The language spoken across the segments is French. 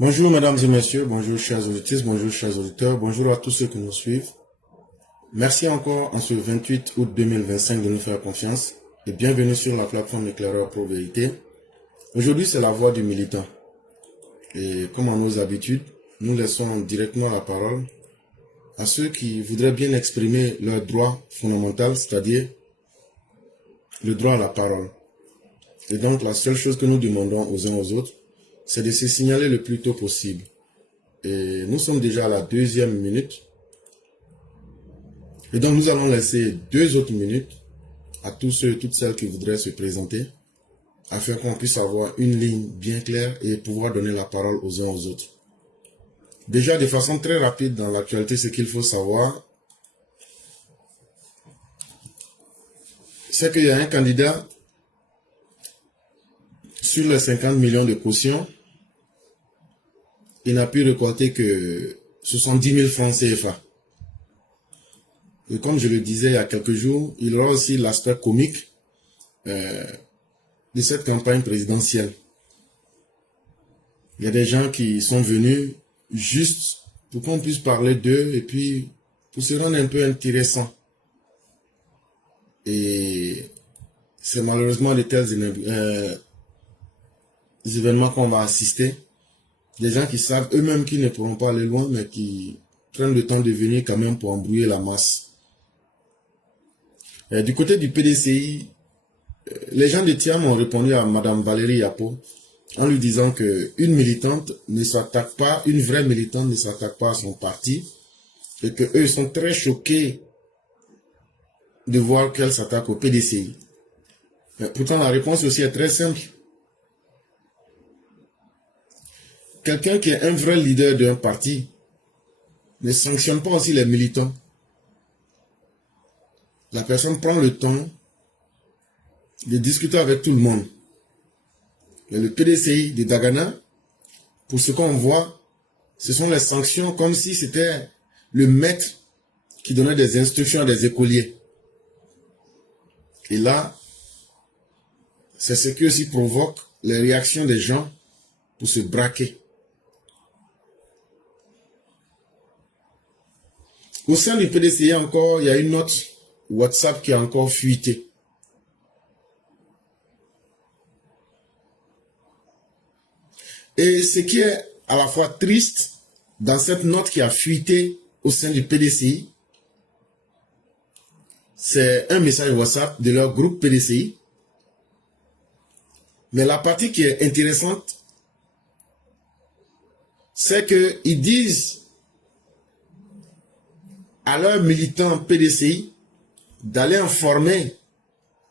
Bonjour mesdames et messieurs, bonjour chers auditeurs, bonjour chers auditeurs, bonjour à tous ceux qui nous suivent. Merci encore en ce 28 août 2025 de nous faire confiance et bienvenue sur la plateforme Éclaireur Pro Vérité. Aujourd'hui c'est la voix du militant et comme à nos habitudes, nous laissons directement la parole à ceux qui voudraient bien exprimer leur droit fondamental, c'est-à-dire le droit à la parole. Et donc la seule chose que nous demandons aux uns aux autres, c'est de se signaler le plus tôt possible. Et nous sommes déjà à la 2e minute. Et donc nous allons laisser 2 autres minutes à tous ceux et toutes celles qui voudraient se présenter, afin qu'on puisse avoir une ligne bien claire et pouvoir donner la parole aux uns aux autres. Déjà de façon très rapide dans l'actualité, ce qu'il faut savoir, c'est qu'il y a un candidat sur les 50 millions de cautions. Il n'a pu récolter que 70 000 francs CFA. Et comme je le disais il y a quelques jours, il y aura aussi l'aspect comique de cette campagne présidentielle. Il y a des gens qui sont venus juste pour qu'on puisse parler d'eux et puis pour se rendre un peu intéressant. Et c'est malheureusement de tels événements qu'on va assister. Des gens qui savent eux-mêmes qu'ils ne pourront pas aller loin, mais qui prennent le temps de venir quand même pour embrouiller la masse. Du côté du PDCI, les gens de Thiam ont répondu à Madame Valérie Yapo en lui disant que une militante ne s'attaque pas, une vraie militante ne s'attaque pas à son parti et que eux sont très choqués de voir qu'elle s'attaque au PDCI. Mais pourtant, la réponse aussi est très simple. Quelqu'un qui est un vrai leader d'un parti ne sanctionne pas aussi les militants. La personne prend le temps de discuter avec tout le monde. Mais le PDCI de Dagana, pour ce qu'on voit, ce sont les sanctions comme si c'était le maître qui donnait des instructions à des écoliers. Et là, c'est ce qui aussi provoque les réactions des gens pour se braquer. Au sein du PDCI encore, il y a une note WhatsApp qui a encore fuité. Et ce qui est à la fois triste dans cette note qui a fuité au sein du PDCI, c'est un message WhatsApp de leur groupe PDCI. Mais la partie qui est intéressante, c'est qu'ils disent à leurs militants PDCI d'aller informer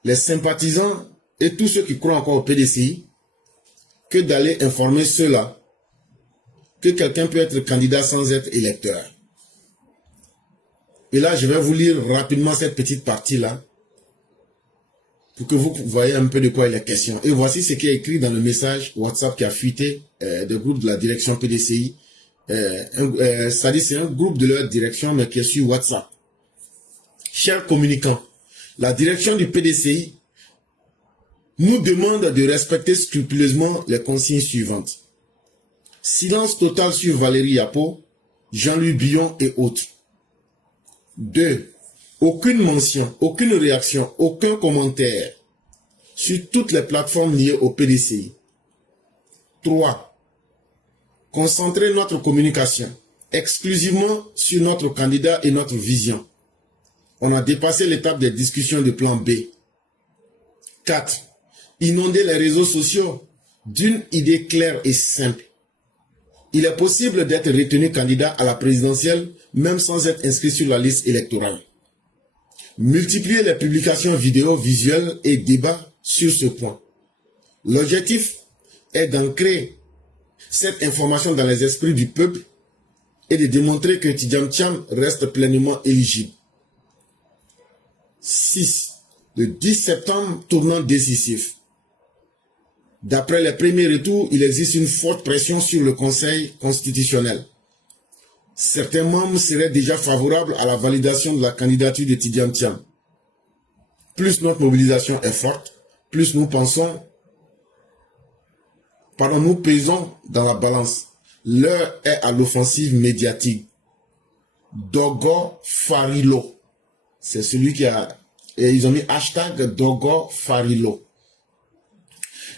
les sympathisants et tous ceux qui croient encore au PDCI que d'aller informer ceux-là que quelqu'un peut être candidat sans être électeur. Et là, je vais vous lire rapidement cette petite partie-là pour que vous voyez un peu de quoi il est question. Et voici ce qui est écrit dans le message WhatsApp qui a fuité des groupes de la direction PDCI. C'est-à-dire c'est un groupe de leur direction mais qui est sur WhatsApp. Chers communicants, la direction du PDCI nous demande de respecter scrupuleusement les consignes suivantes. Silence total sur Valérie Yapo, Jean-Louis Billon et autres. 2. Aucune mention, aucune réaction, aucun commentaire sur toutes les plateformes liées au PDCI. 3. Concentrer notre communication exclusivement sur notre candidat et notre vision. On a dépassé l'étape des discussions de plan B. 4. Inonder les réseaux sociaux d'une idée claire et simple. Il est possible d'être retenu candidat à la présidentielle même sans être inscrit sur la liste électorale. Multiplier les publications vidéo, visuelles et débats sur ce point. L'objectif est d'ancrer cette information dans les esprits du peuple et de démontrer que Tidjam Thiam reste pleinement éligible. 6. Le 10 septembre, tournant décisif. D'après les premiers retours, il existe une forte pression sur le Conseil constitutionnel. Certains membres seraient déjà favorables à la validation de la candidature de Tidjam Thiam. Plus notre mobilisation est forte, plus nous pesons dans la balance. L'heure est à l'offensive médiatique. Dogo Farilo. C'est celui qui a... Et ils ont mis hashtag Dogo Farilo.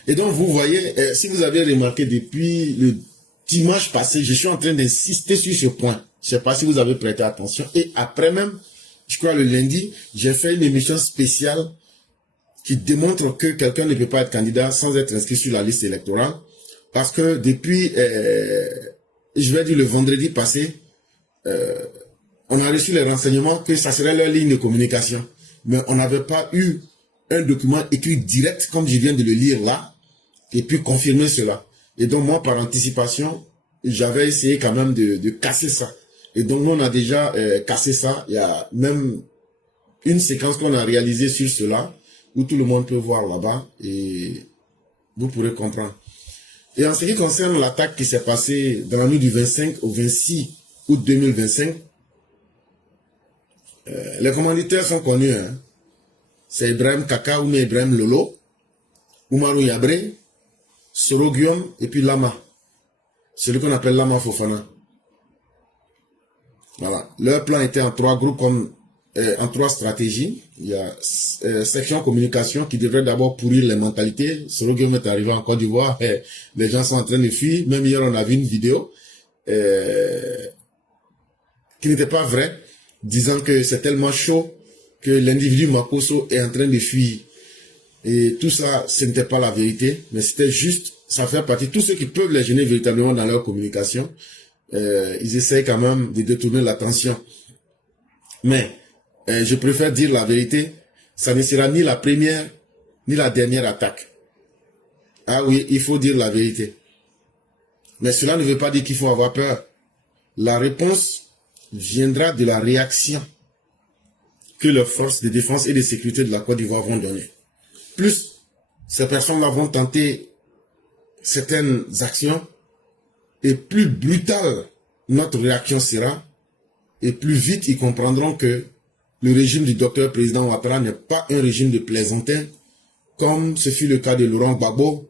Et donc, vous voyez, si vous avez remarqué depuis le dimanche passé, je suis en train d'insister sur ce point. Je ne sais pas si vous avez prêté attention. Et après même, je crois le lundi, j'ai fait une émission spéciale qui démontre que quelqu'un ne peut pas être candidat sans être inscrit sur la liste électorale. Parce que depuis, je vais dire le vendredi passé, on a reçu les renseignements que ça serait leur ligne de communication. Mais on n'avait pas eu un document écrit direct, comme je viens de le lire là, et puis confirmer cela. Et donc moi, par anticipation, j'avais essayé quand même de casser ça. Et donc nous, on a déjà cassé ça. Il y a même une séquence qu'on a réalisée sur cela, où tout le monde peut voir là-bas, et vous pourrez comprendre. Et en ce qui concerne l'attaque qui s'est passée dans la nuit du 25 au 26 août 2025, les commanditaires sont connus. Hein. C'est Ibrahim Kaka ou Ibrahim Lolo, Oumarou Yabré, Soro Guillaume et puis Lama. Celui qu'on appelle Lama Fofana. Voilà. Leur plan était en 3 groupes, en 3 stratégies. Il y a section communication qui devrait d'abord pourrir les mentalités. Soro Guillaume est arrivé en Côte d'Ivoire. Les gens sont en train de fuir. Même hier, on a vu une vidéo qui n'était pas vraie, disant que c'est tellement chaud que l'individu Makosso est en train de fuir. Et tout ça, ce n'était pas la vérité, mais c'était juste, ça fait partie, tous ceux qui peuvent les gêner véritablement dans leur communication, ils essayent quand même de détourner l'attention. Mais, je préfère dire la vérité, ça ne sera ni la première, ni la dernière attaque. Ah oui, il faut dire la vérité. Mais cela ne veut pas dire qu'il faut avoir peur. La réponse viendra de la réaction que leurs forces de défense et de sécurité de la Côte d'Ivoire vont donner. Plus ces personnes-là vont tenter certaines actions, et plus brutale notre réaction sera, et plus vite ils comprendront que le régime du docteur président Ouattara n'est pas un régime de plaisantins, comme ce fut le cas de Laurent Gbagbo,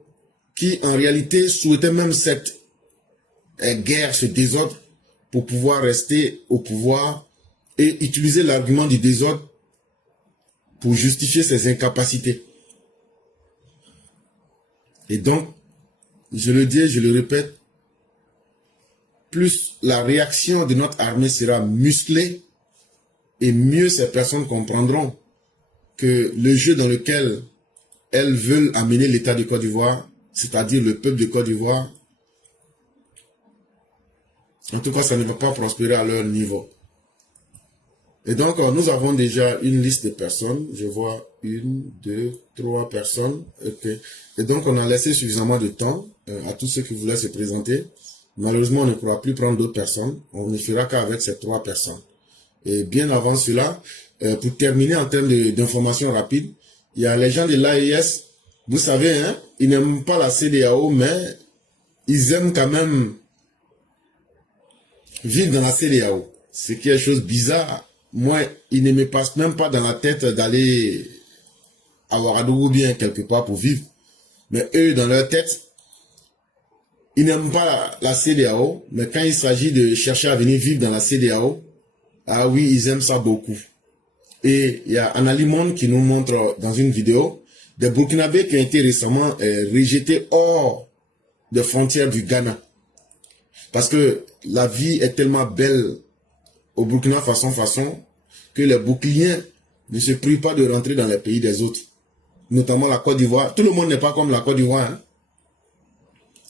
qui en réalité souhaitait même cette guerre, ce désordre, pour pouvoir rester au pouvoir et utiliser l'argument du désordre pour justifier ses incapacités. Et donc, je le dis, je le répète, plus la réaction de notre armée sera musclée, et mieux ces personnes comprendront que le jeu dans lequel elles veulent amener l'État de Côte d'Ivoire, c'est-à-dire le peuple de Côte d'Ivoire, en tout cas, ça ne va pas prospérer à leur niveau. Et donc, nous avons déjà une liste de personnes. Je vois 1, 2, 3 personnes. Okay. Et donc, on a laissé suffisamment de temps à tous ceux qui voulaient se présenter. Malheureusement, on ne pourra plus prendre d'autres personnes. On ne fera qu'avec ces 3 personnes. Et bien avant cela, pour terminer en termes d'informations rapides, il y a les gens de l'AES. Vous savez, hein, ils n'aiment pas la CEDEAO, mais ils aiment quand même vivre dans la CEDEAO. Ce qui est chose bizarre. Moi, il ne me passe même pas dans la tête d'aller à Ouagadougou ou bien quelque part pour vivre. Mais eux, dans leur tête, ils n'aiment pas la CEDEAO, mais quand il s'agit de chercher à venir vivre dans la CEDEAO, ah oui, ils aiment ça beaucoup. Et il y a Anali Monde qui nous montre dans une vidéo des Burkinabés qui ont été récemment rejetés hors des frontières du Ghana. Parce que la vie est tellement belle au Burkina façon que les Burkiniens ne se privent pas de rentrer dans les pays des autres. Notamment la Côte d'Ivoire. Tout le monde n'est pas comme la Côte d'Ivoire. Hein?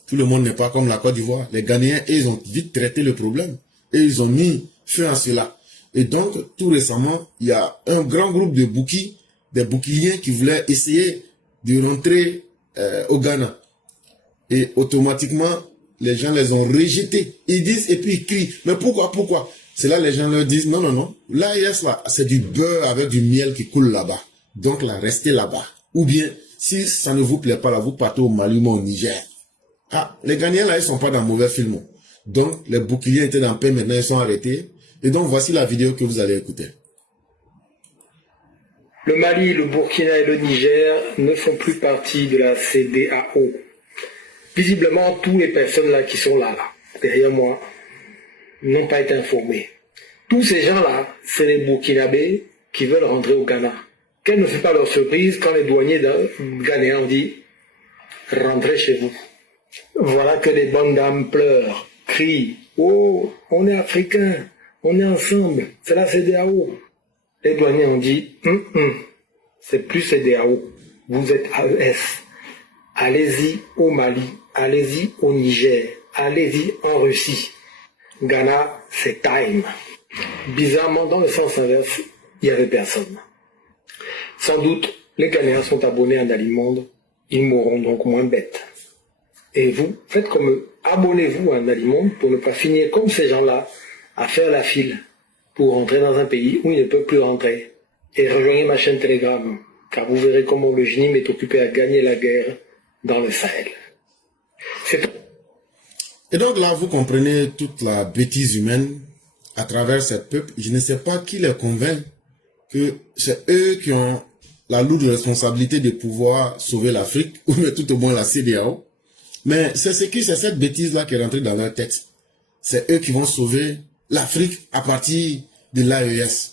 Tout le monde n'est pas comme la Côte d'Ivoire. Les Ghanéens, ils ont vite traité le problème. Et ils ont mis fin à cela. Et donc, tout récemment, il y a un grand groupe de Bouki, des Boukiliens qui voulaient essayer de rentrer au Ghana. Et automatiquement, les gens les ont rejetés. Ils disent et puis ils crient. Mais pourquoi? C'est là les gens leur disent, non. L'AES là, c'est du beurre avec du miel qui coule là-bas. Donc là, restez là-bas. Ou bien, si ça ne vous plaît pas là, vous partez au Mali ou au Niger. Ah, les Ghanéens là, ils sont pas dans mauvais film. Donc, les Boukiliens étaient dans paix, maintenant ils sont arrêtés. Et donc, voici la vidéo que vous allez écouter. Le Mali, le Burkina et le Niger ne font plus partie de la CEDEAO. Visiblement, toutes les personnes là qui sont là, derrière moi, n'ont pas été informées. Tous ces gens-là, c'est les Burkinabés qui veulent rentrer au Ghana. Quelle ne fait pas leur surprise quand les douaniers ghanéens ont dit « Rentrez chez vous ». Voilà que les bonnes dames pleurent, crient « Oh, on est africains, on est ensemble, c'est la CEDEAO ». Les douaniers ont dit « C'est plus CEDEAO, vous êtes AES. Allez-y au Mali, allez-y au Niger, allez-y en Russie. Ghana, c'est time ». Bizarrement, dans le sens inverse, il n'y avait personne. Sans doute, les Ghanéens sont abonnés à Nalimonde, ils mourront donc moins bêtes. Et vous, faites comme eux, abonnez-vous à Nalimonde pour ne pas finir comme ces gens-là à faire la file pour rentrer dans un pays où ils ne peuvent plus rentrer. Et rejoignez ma chaîne Telegram, car vous verrez comment le GNIM est occupé à gagner la guerre dans le Sahel. Et donc là, vous comprenez toute la bêtise humaine à travers ce peuple. Je ne sais pas qui les convainc que c'est eux qui ont la lourde responsabilité de pouvoir sauver l'Afrique, ou tout au moins la CEDEAO. Mais c'est cette bêtise-là qui est rentrée dans leur texte. C'est eux qui vont sauver l'Afrique à partir de l'AES.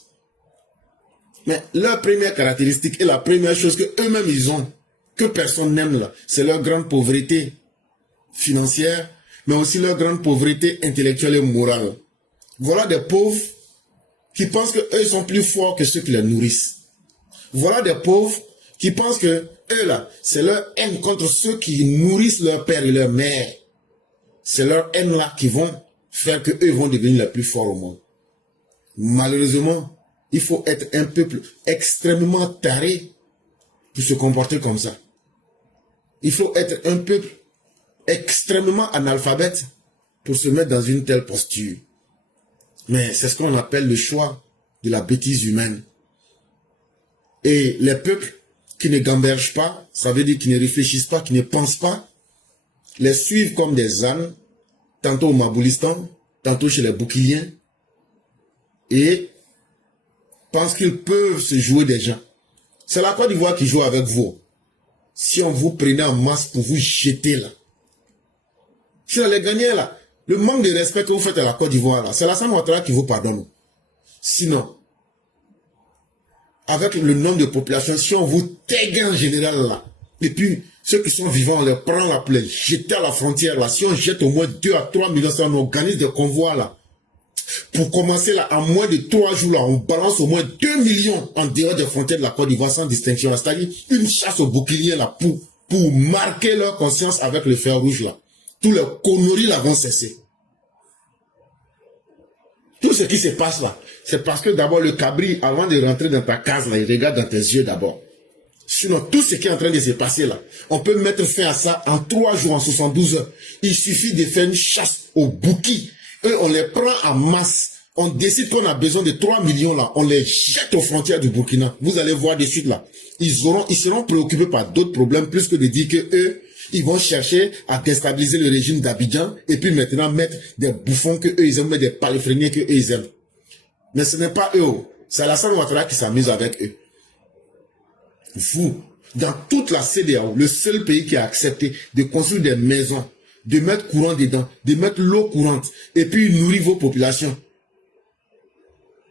Mais leur première caractéristique et la première chose que eux-mêmes ils ont, que personne n'aime là, c'est leur grande pauvreté financière, mais aussi leur grande pauvreté intellectuelle et morale. Voilà des pauvres qui pensent qu'eux sont plus forts que ceux qui les nourrissent. Voilà des pauvres qui pensent que eux là, c'est leur haine contre ceux qui nourrissent leur père et leur mère. C'est leur haine là qui vont faire que eux vont devenir les plus forts au monde. Malheureusement, il faut être un peuple extrêmement taré pour se comporter comme ça. Il faut être un peuple extrêmement analphabète pour se mettre dans une telle posture. Mais c'est ce qu'on appelle le choix de la bêtise humaine. Et les peuples qui ne gambergent pas, ça veut dire qui ne réfléchissent pas, qui ne pensent pas, les suivent comme des ânes, tantôt au Maboulistan, tantôt chez les Boukiliens, et pensent qu'ils peuvent se jouer des gens. C'est la Côte d'Ivoire qui joue avec vous. Si on vous prenait en masse pour vous jeter là. Si on les gagnait là, le manque de respect que vous faites à la Côte d'Ivoire là, c'est la Alassane Ouattara qui vous pardonne. Sinon, avec le nombre de population, si on vous tègue en général là, et puis ceux qui sont vivants, on les prend là pour les jeter à la frontière là, si on jette au moins 2 à 3 millions, ça on organise des convois là. Pour commencer là, en moins de 3 jours là, on balance au moins 2 millions en dehors des frontières de la Côte d'Ivoire sans distinction. C'est-à-dire une chasse aux boucliers là pour marquer leur conscience avec le fer rouge là. Tous les conneries là vont cesser. Tout ce qui se passe là, c'est parce que d'abord le cabri, avant de rentrer dans ta case là, il regarde dans tes yeux d'abord. Sinon, tout ce qui est en train de se passer là, on peut mettre fin à ça en 3 jours, en 72 heures. Il suffit de faire une chasse aux bouquis. Eux, on les prend en masse. On décide qu'on a besoin de 3 millions là. On les jette aux frontières du Burkina. Vous allez voir de suite là. Ils seront préoccupés par d'autres problèmes plus que de dire que eux, ils vont chercher à déstabiliser le régime d'Abidjan et puis maintenant mettre des bouffons que eux ils aiment, mettre des palefréniers que eux ils aiment. Mais ce n'est pas eux. C'est Alassane Ouattara qui s'amuse avec eux. Vous, dans toute la CEDEAO, le seul pays qui a accepté de construire des maisons de mettre courant dedans, de mettre l'eau courante, et puis nourrir vos populations.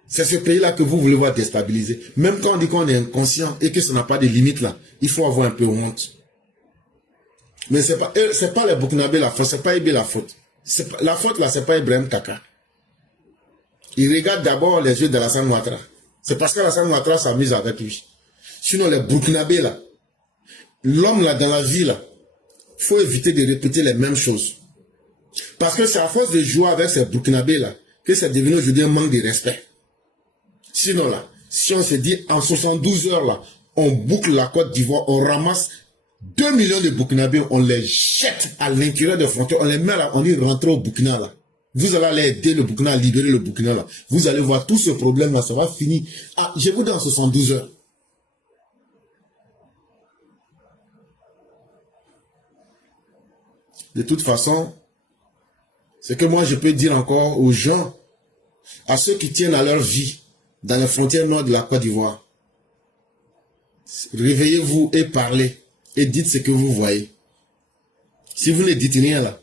C'est ce pays-là que vous voulez voir déstabiliser. Même quand on dit qu'on est inconscient et que ça n'a pas de limite là, il faut avoir un peu honte. Mais c'est pas les Burkinabés la faute, c'est pas Ibé la faute. La faute là, c'est pas Ibrahim Kaka. Il regarde d'abord les yeux d'Alassane Ouattara. C'est parce qu'Alassane Ouattara s'amuse avec lui. Sinon les Burkinabés là, l'homme là dans la vie là, il faut éviter de répéter les mêmes choses. Parce que c'est à force de jouer avec ces Burkinabés là que c'est devenu aujourd'hui un manque de respect. Sinon là, si on se dit en 72 heures là, on boucle la Côte d'Ivoire, on ramasse 2 millions de Burkinabés, on les jette à l'intérieur des frontières, on les met là, on dit rentrer au Burkina là. Vous allez aller aider le Burkina à libérer le Burkina là. Vous allez voir tout ce problème là, ça va finir. Ah, je vous dis en 72 heures. De toute façon, ce que moi je peux dire encore aux gens, à ceux qui tiennent à leur vie dans les frontières nord de la Côte d'Ivoire, réveillez-vous et parlez et dites ce que vous voyez. Si vous ne dites rien là,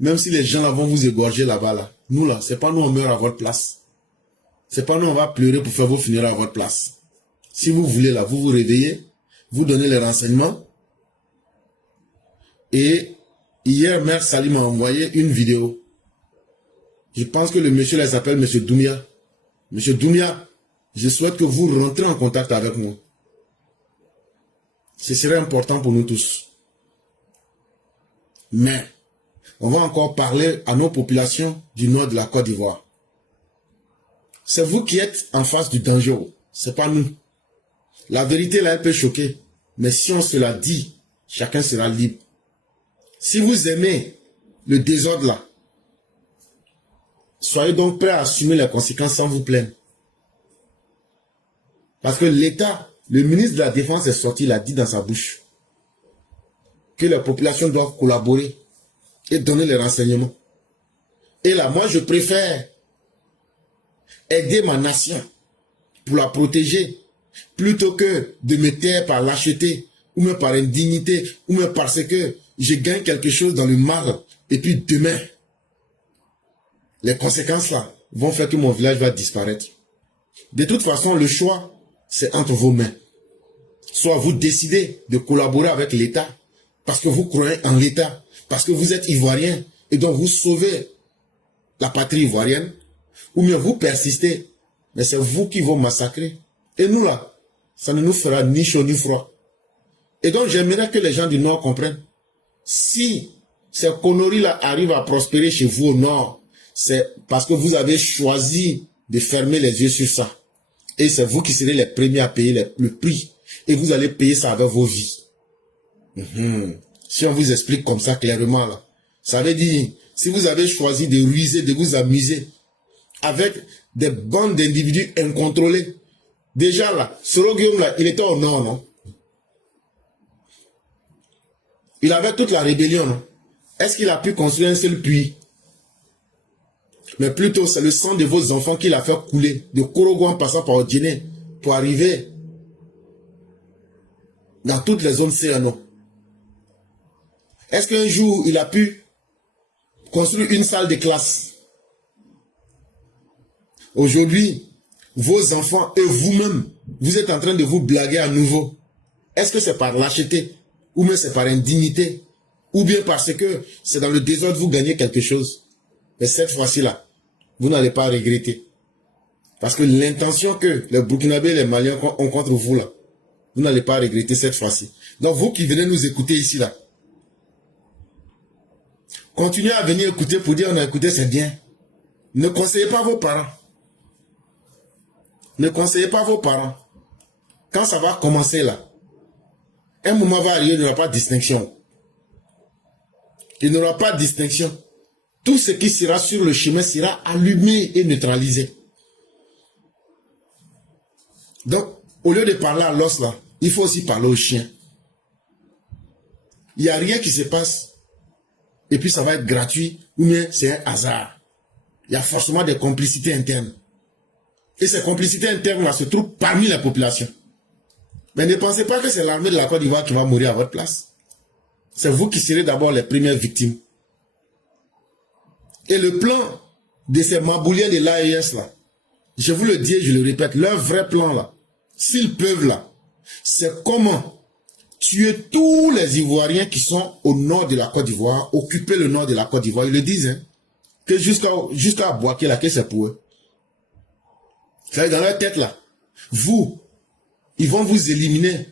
même si les gens là vont vous égorger là-bas là, nous là, c'est pas nous on meurt à votre place. C'est pas nous on va pleurer pour faire vos funérailles à votre place. Si vous voulez là, vous vous réveillez, vous donnez les renseignements. Et hier, Mère Salim m'a envoyé une vidéo. Je pense que le monsieur là s'appelle monsieur Doumia. Monsieur Doumia, je souhaite que vous rentrez en contact avec moi. Ce serait important pour nous tous. Mais, on va encore parler à nos populations du nord de la Côte d'Ivoire. C'est vous qui êtes en face du danger. C'est pas nous. La vérité là, elle peut choquer. Mais si on se la dit, chacun sera libre. Si vous aimez le désordre là, soyez donc prêts à assumer les conséquences sans vous plaindre. Parce que l'État, le ministre de la Défense est sorti, il a dit dans sa bouche que les populations doivent collaborer et donner les renseignements. Et là, moi, je préfère aider ma nation pour la protéger plutôt que de me taire par lâcheté ou même par indignité ou même parce que je gagne quelque chose dans le mal et puis demain, les conséquences là vont faire que mon village va disparaître. De toute façon, le choix, c'est entre vos mains. Soit vous décidez de collaborer avec l'État parce que vous croyez en l'État, parce que vous êtes ivoirien et donc vous sauvez la patrie ivoirienne, ou bien vous persistez, mais c'est vous qui vont massacrer. Et nous là, ça ne nous fera ni chaud ni froid. Et donc j'aimerais que les gens du Nord comprennent. Si ces conneries-là arrivent à prospérer chez vous au Nord, c'est parce que vous avez choisi de fermer les yeux sur ça. Et c'est vous qui serez les premiers à payer le prix. Et vous allez payer ça avec vos vies. Si on vous explique comme ça clairement, là, ça veut dire, si vous avez choisi de ruser, de vous amuser avec des bandes d'individus incontrôlés, déjà là, Soro Guillaume là, il était au Nord, non? Il avait toute la rébellion, non? Est-ce qu'il a pu construire un seul puits? Mais plutôt, c'est le sang de vos enfants qu'il a fait couler, de Korogo en passant par Odjene, pour arriver dans toutes les zones CNO. Est-ce qu'un jour, il a pu construire une salle de classe? Aujourd'hui, vos enfants et vous-même, vous êtes en train de vous blaguer à nouveau. Est-ce que c'est par lâcheté? Ou bien c'est par indignité? Ou bien parce que c'est dans le désordre vous gagnez quelque chose? Mais cette fois-ci-là, vous n'allez pas regretter. Parce que l'intention que les Burkinabés et les Maliens ont contre vous là, vous n'allez pas regretter cette fois-ci. Donc vous qui venez nous écouter ici là, continuez à venir écouter pour dire on a écouté, c'est bien. Ne conseillez pas vos parents. Ne conseillez pas vos parents. Quand ça va commencer là, un moment va arriver, il n'y aura pas de distinction. Il n'y aura pas de distinction. Tout ce qui sera sur le chemin sera allumé et neutralisé. Donc, au lieu de parler à l'os là, il faut aussi parler au chien. Il n'y a rien qui se passe. Et puis ça va être gratuit, ou bien c'est un hasard. Il y a forcément des complicités internes. Et ces complicités internes là se trouvent parmi la population. Mais ne pensez pas que c'est l'armée de la Côte d'Ivoire qui va mourir à votre place. C'est vous qui serez d'abord les premières victimes. Et le plan de ces mabouliens de l'AES là, je vous le dis et je le répète, leur vrai plan là, s'ils peuvent là, c'est comment tuer tous les Ivoiriens qui sont au nord de la Côte d'Ivoire, occuper le nord de la Côte d'Ivoire. Ils le disent, hein, que jusqu'à Boaké, là, que c'est pour eux. C'est dans leur tête là. Vous, ils vont vous éliminer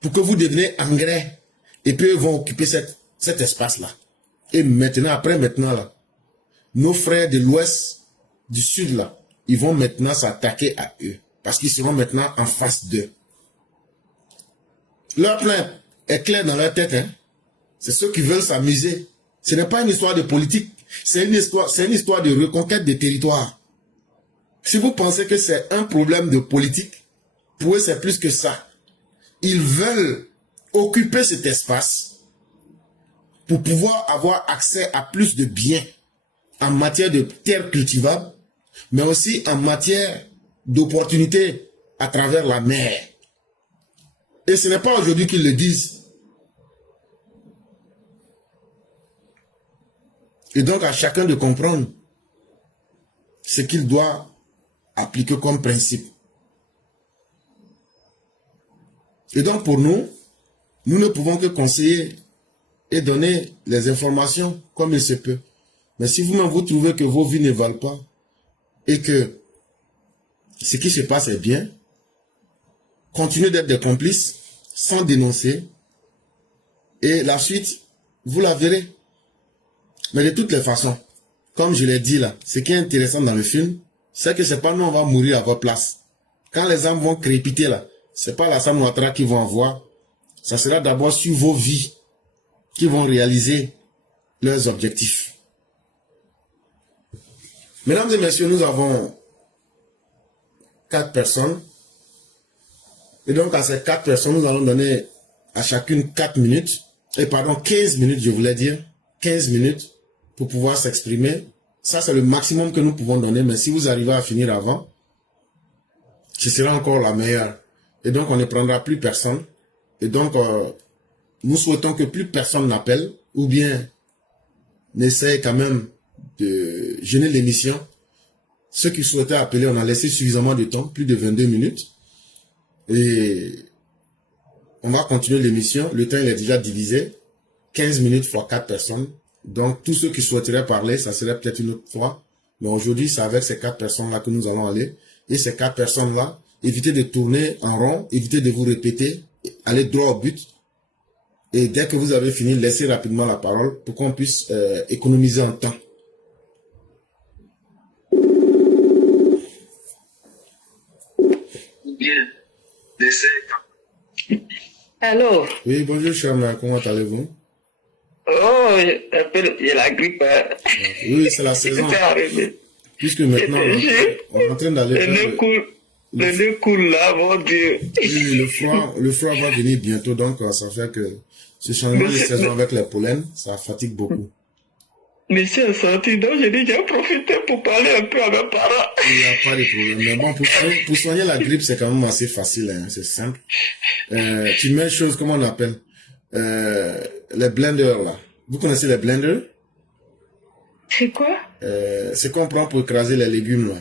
pour que vous deveniez engrais. Et puis ils vont occuper cet espace-là. Et maintenant, après maintenant là, nos frères de l'ouest, du sud là, ils vont maintenant s'attaquer à eux. Parce qu'ils seront maintenant en face d'eux. Leur plan est clair dans leur tête. Hein? C'est ceux qui veulent s'amuser. Ce n'est pas une histoire de politique. C'est une histoire de reconquête des territoires. Si vous pensez que c'est un problème de politique, pour eux c'est plus que ça. Ils veulent occuper cet espace pour pouvoir avoir accès à plus de biens en matière de terres cultivables, mais aussi en matière d'opportunités à travers la mer. Et ce n'est pas aujourd'hui qu'ils le disent. Et donc à chacun de comprendre ce qu'il doit appliquer comme principe. Et donc pour nous, nous ne pouvons que conseiller et donner les informations comme il se peut. Mais si vous-même vous trouvez que vos vies ne valent pas et que ce qui se passe est bien, continuez d'être des complices sans dénoncer et la suite, vous la verrez. Mais de toutes les façons, comme je l'ai dit là, ce qui est intéressant dans le film, c'est que c'est pas nous on va mourir à votre place. Quand les âmes vont crépiter là, c'est pas la Sam Ouattara qui vont avoir, ça sera d'abord sur vos vies qui vont réaliser leurs objectifs. Mesdames et messieurs, nous avons 4 personnes. Et donc à ces 4 personnes, nous allons donner à chacune 4 minutes. Et pardon, 15 minutes, je voulais dire. 15 minutes pour pouvoir s'exprimer. Ça, c'est le maximum que nous pouvons donner. Mais si vous arrivez à finir avant, ce sera encore la meilleure. Et donc, on ne prendra plus personne. Et donc, nous souhaitons que plus personne n'appelle ou bien n'essaye quand même de gêner l'émission. Ceux qui souhaitaient appeler, on a laissé suffisamment de temps, plus de 22 minutes. Et on va continuer l'émission. Le temps il est déjà divisé. 15 minutes fois 4 personnes. Donc, tous ceux qui souhaiteraient parler, ça serait peut-être une autre fois. Mais aujourd'hui, c'est avec ces 4 personnes-là que nous allons aller. Et ces 4 personnes-là, évitez de tourner en rond, évitez de vous répéter, allez droit au but. Et dès que vous avez fini, laissez rapidement la parole pour qu'on puisse économiser en temps. Allô? Oui, bonjour Charles, comment allez-vous? Oh, j'ai la grippe. Oui, c'est la saison. Puisque maintenant, on est en train d'aller... Le nez coule là, mon Dieu. Oui, le froid va venir bientôt, donc ça fait que ce changement de saison avec les pollens, ça fatigue beaucoup. Monsieur est sorti, donc j'ai déjà profité pour parler un peu à mes parents. Il n'y a pas de problème. Mais bon, pour soigner la grippe, c'est quand même assez facile, hein, c'est simple. Tu mets chose, comment on appelle les blenders là. Vous connaissez les blenders? C'est quoi? C'est qu'on prend pour écraser les légumes là.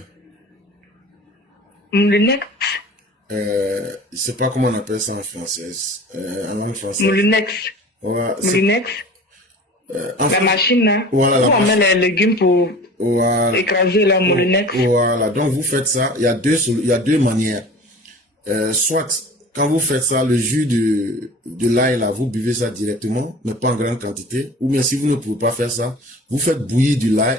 Moulinex. Je sais pas comment on appelle ça en français. En langue française. Moulinex. Ouais, Moulinex. La machine là. Voilà, où on met les légumes pour écraser la moulinex. Voilà, donc vous faites ça. Il y a deux manières. Soit quand vous faites ça, le jus de l'ail là, vous buvez ça directement, mais pas en grande quantité. Ou bien si vous ne pouvez pas faire ça, vous faites bouillir du l'ail,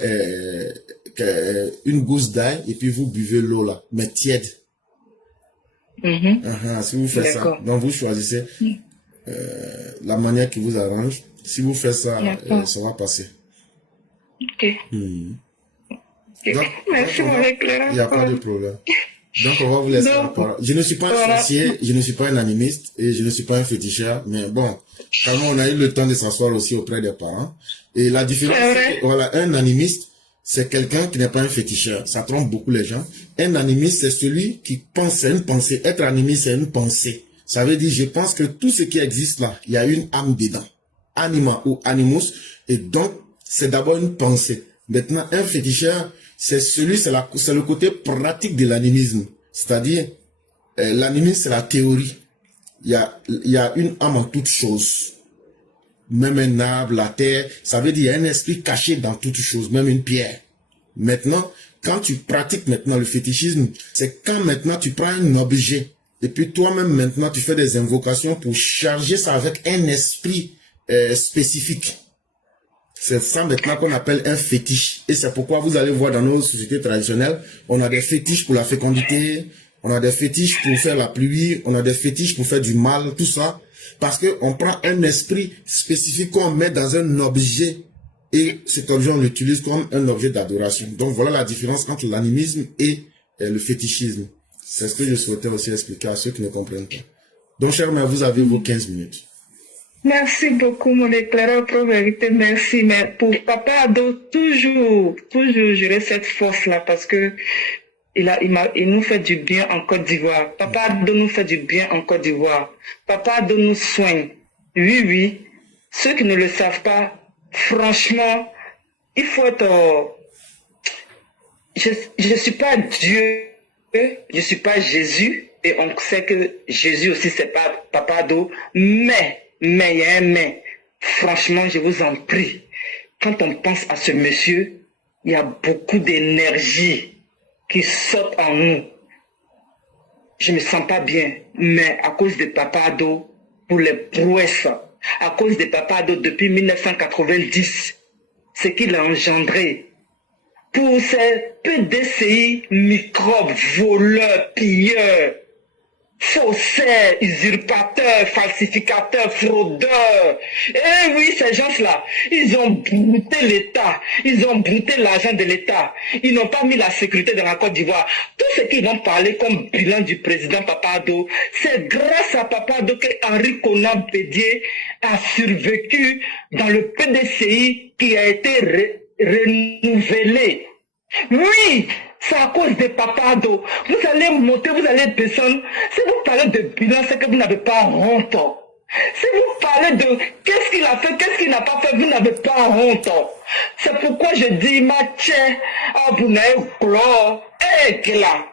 une gousse d'ail et puis vous buvez l'eau là, mais tiède. Si vous faites ça, donc vous choisissez la manière qui vous arrange. Si vous faites ça, ça va passer. Ok. Donc, merci pour l'éclairage. Il n'y a pas de problème. Donc, on va vous laisser la parole. Je ne suis pas un sorcier, je ne suis pas un animiste et je ne suis pas un féticheur, mais bon, quand même, on a eu le temps de s'asseoir aussi auprès des parents. Et la différence, c'est que, voilà, un animiste, c'est quelqu'un qui n'est pas un féticheur. Ça trompe beaucoup les gens. Un animiste, c'est celui qui pense, c'est une pensée. Être animiste, c'est une pensée. Ça veut dire, je pense que tout ce qui existe là, il y a une âme dedans. Anima ou animus. Et donc, c'est d'abord une pensée. Maintenant, un féticheur, c'est le côté pratique de l'animisme. C'est-à-dire, l'animisme, c'est la théorie. Il y a une âme en toute chose. Même un arbre, la terre, ça veut dire qu'il y a un esprit caché dans toute chose, même une pierre. Maintenant, quand tu pratiques maintenant le fétichisme, c'est quand maintenant tu prends un objet, et puis toi-même maintenant tu fais des invocations pour charger ça avec un esprit spécifique. C'est ça maintenant qu'on appelle un fétiche. Et c'est pourquoi vous allez voir dans nos sociétés traditionnelles, on a des fétiches pour la fécondité, on a des fétiches pour faire la pluie, on a des fétiches pour faire du mal, tout ça. Parce que on prend un esprit spécifique qu'on met dans un objet et cet objet on l'utilise comme un objet d'adoration. Donc voilà la différence entre l'animisme et le fétichisme. C'est ce que je souhaitais aussi expliquer à ceux qui ne comprennent pas. Donc chère mère, vous avez vos 15 minutes. Merci beaucoup, mon éclaireur pro-vérité, merci. Mais pour Papa Ado, toujours j'aurai cette force-là parce que il nous fait du bien en Côte d'Ivoire. Papa Ado nous fait du bien en Côte d'Ivoire. Papa Ado nous soigne. Oui. Ceux qui ne le savent pas, franchement, il faut être... Je suis pas Dieu, je suis pas Jésus, et on sait que Jésus aussi c'est pas Papa Ado, mais, il y a un mais. Franchement, je vous en prie, quand on pense à ce monsieur, il y a beaucoup d'énergie qui saute en nous. Je me sens pas bien, mais à cause de Papa Ado, pour les prouesses, à cause de Papa Ado depuis 1990, ce qu'il a engendré, pour ces PDCI, microbes, voleurs, pilleurs, faussaires, usurpateurs, falsificateurs, fraudeurs. Eh oui, ces gens-là, ils ont brouté l'État, ils ont brouté l'argent de l'État, ils n'ont pas mis la sécurité dans la Côte d'Ivoire. Tout ce qu'ils vont parler comme bilan du président Papa Ado, c'est grâce à Papa Ado que Henri Konan Bédié a survécu dans le PDCI qui a été renouvelé. Oui, c'est à cause de Papa Ado. Vous allez monter, vous allez descendre. Si vous parlez de bilan, c'est que vous n'avez pas honte. Si vous parlez de qu'est-ce qu'il a fait, qu'est-ce qu'il n'a pas fait, vous n'avez pas honte. C'est pourquoi je dis, Mathieu, vous n'avez pas que là,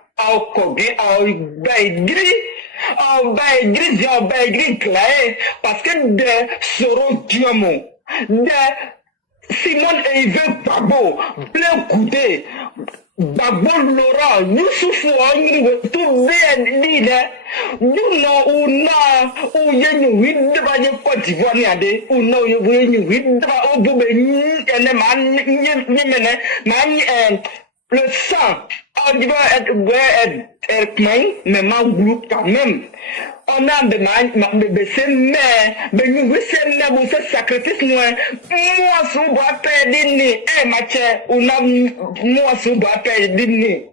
parce que de Soro Diamo, de Simone Eive Babo, Blain Goudé, Babo Laurent, Youssouf tout bien dit, nous n'avons ou yenu wid ba ye Côte d'Ivoire ni ade ou no ye yenu wid ba obobe ni ene man ni mene man le sang on dit mais ma groupe quand même on a de c'est mais nous c'est mais vous sacrifice moi sou ba perdre ni match on a moi sou ba perdre ni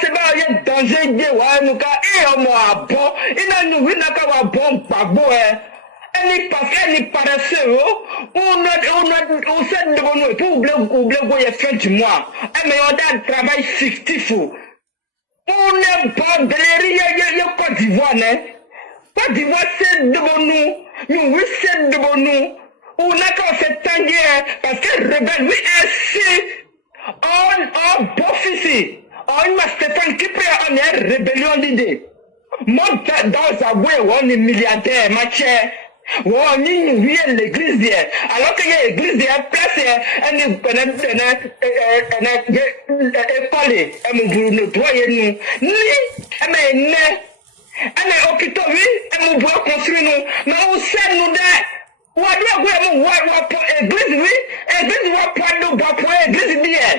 c'est pas il y a danger de wa nous ka moi bon il nous oui n'a ka bon pas bon elle parce qu'elle paresseux on sait de bon pour oublier fin du mois mais on a un travail fictif on n'est pas derrière Côte d'Ivoire Côte d'Ivoire c'est de bon nous oui c'est de bon nous on a qu'à faire tanguer parce que rebelle oui ainsi on bof ici on a Stéphane qui peut en une rébellion d'idées moi dans sa voie on est milliardaire ma chère on est l'église alors qu'il y a l'église place elle est école elle me doit nous ni elle me elle est occupée elle me doit construire nous mais on sait nous de église oui église va prendre pour église bien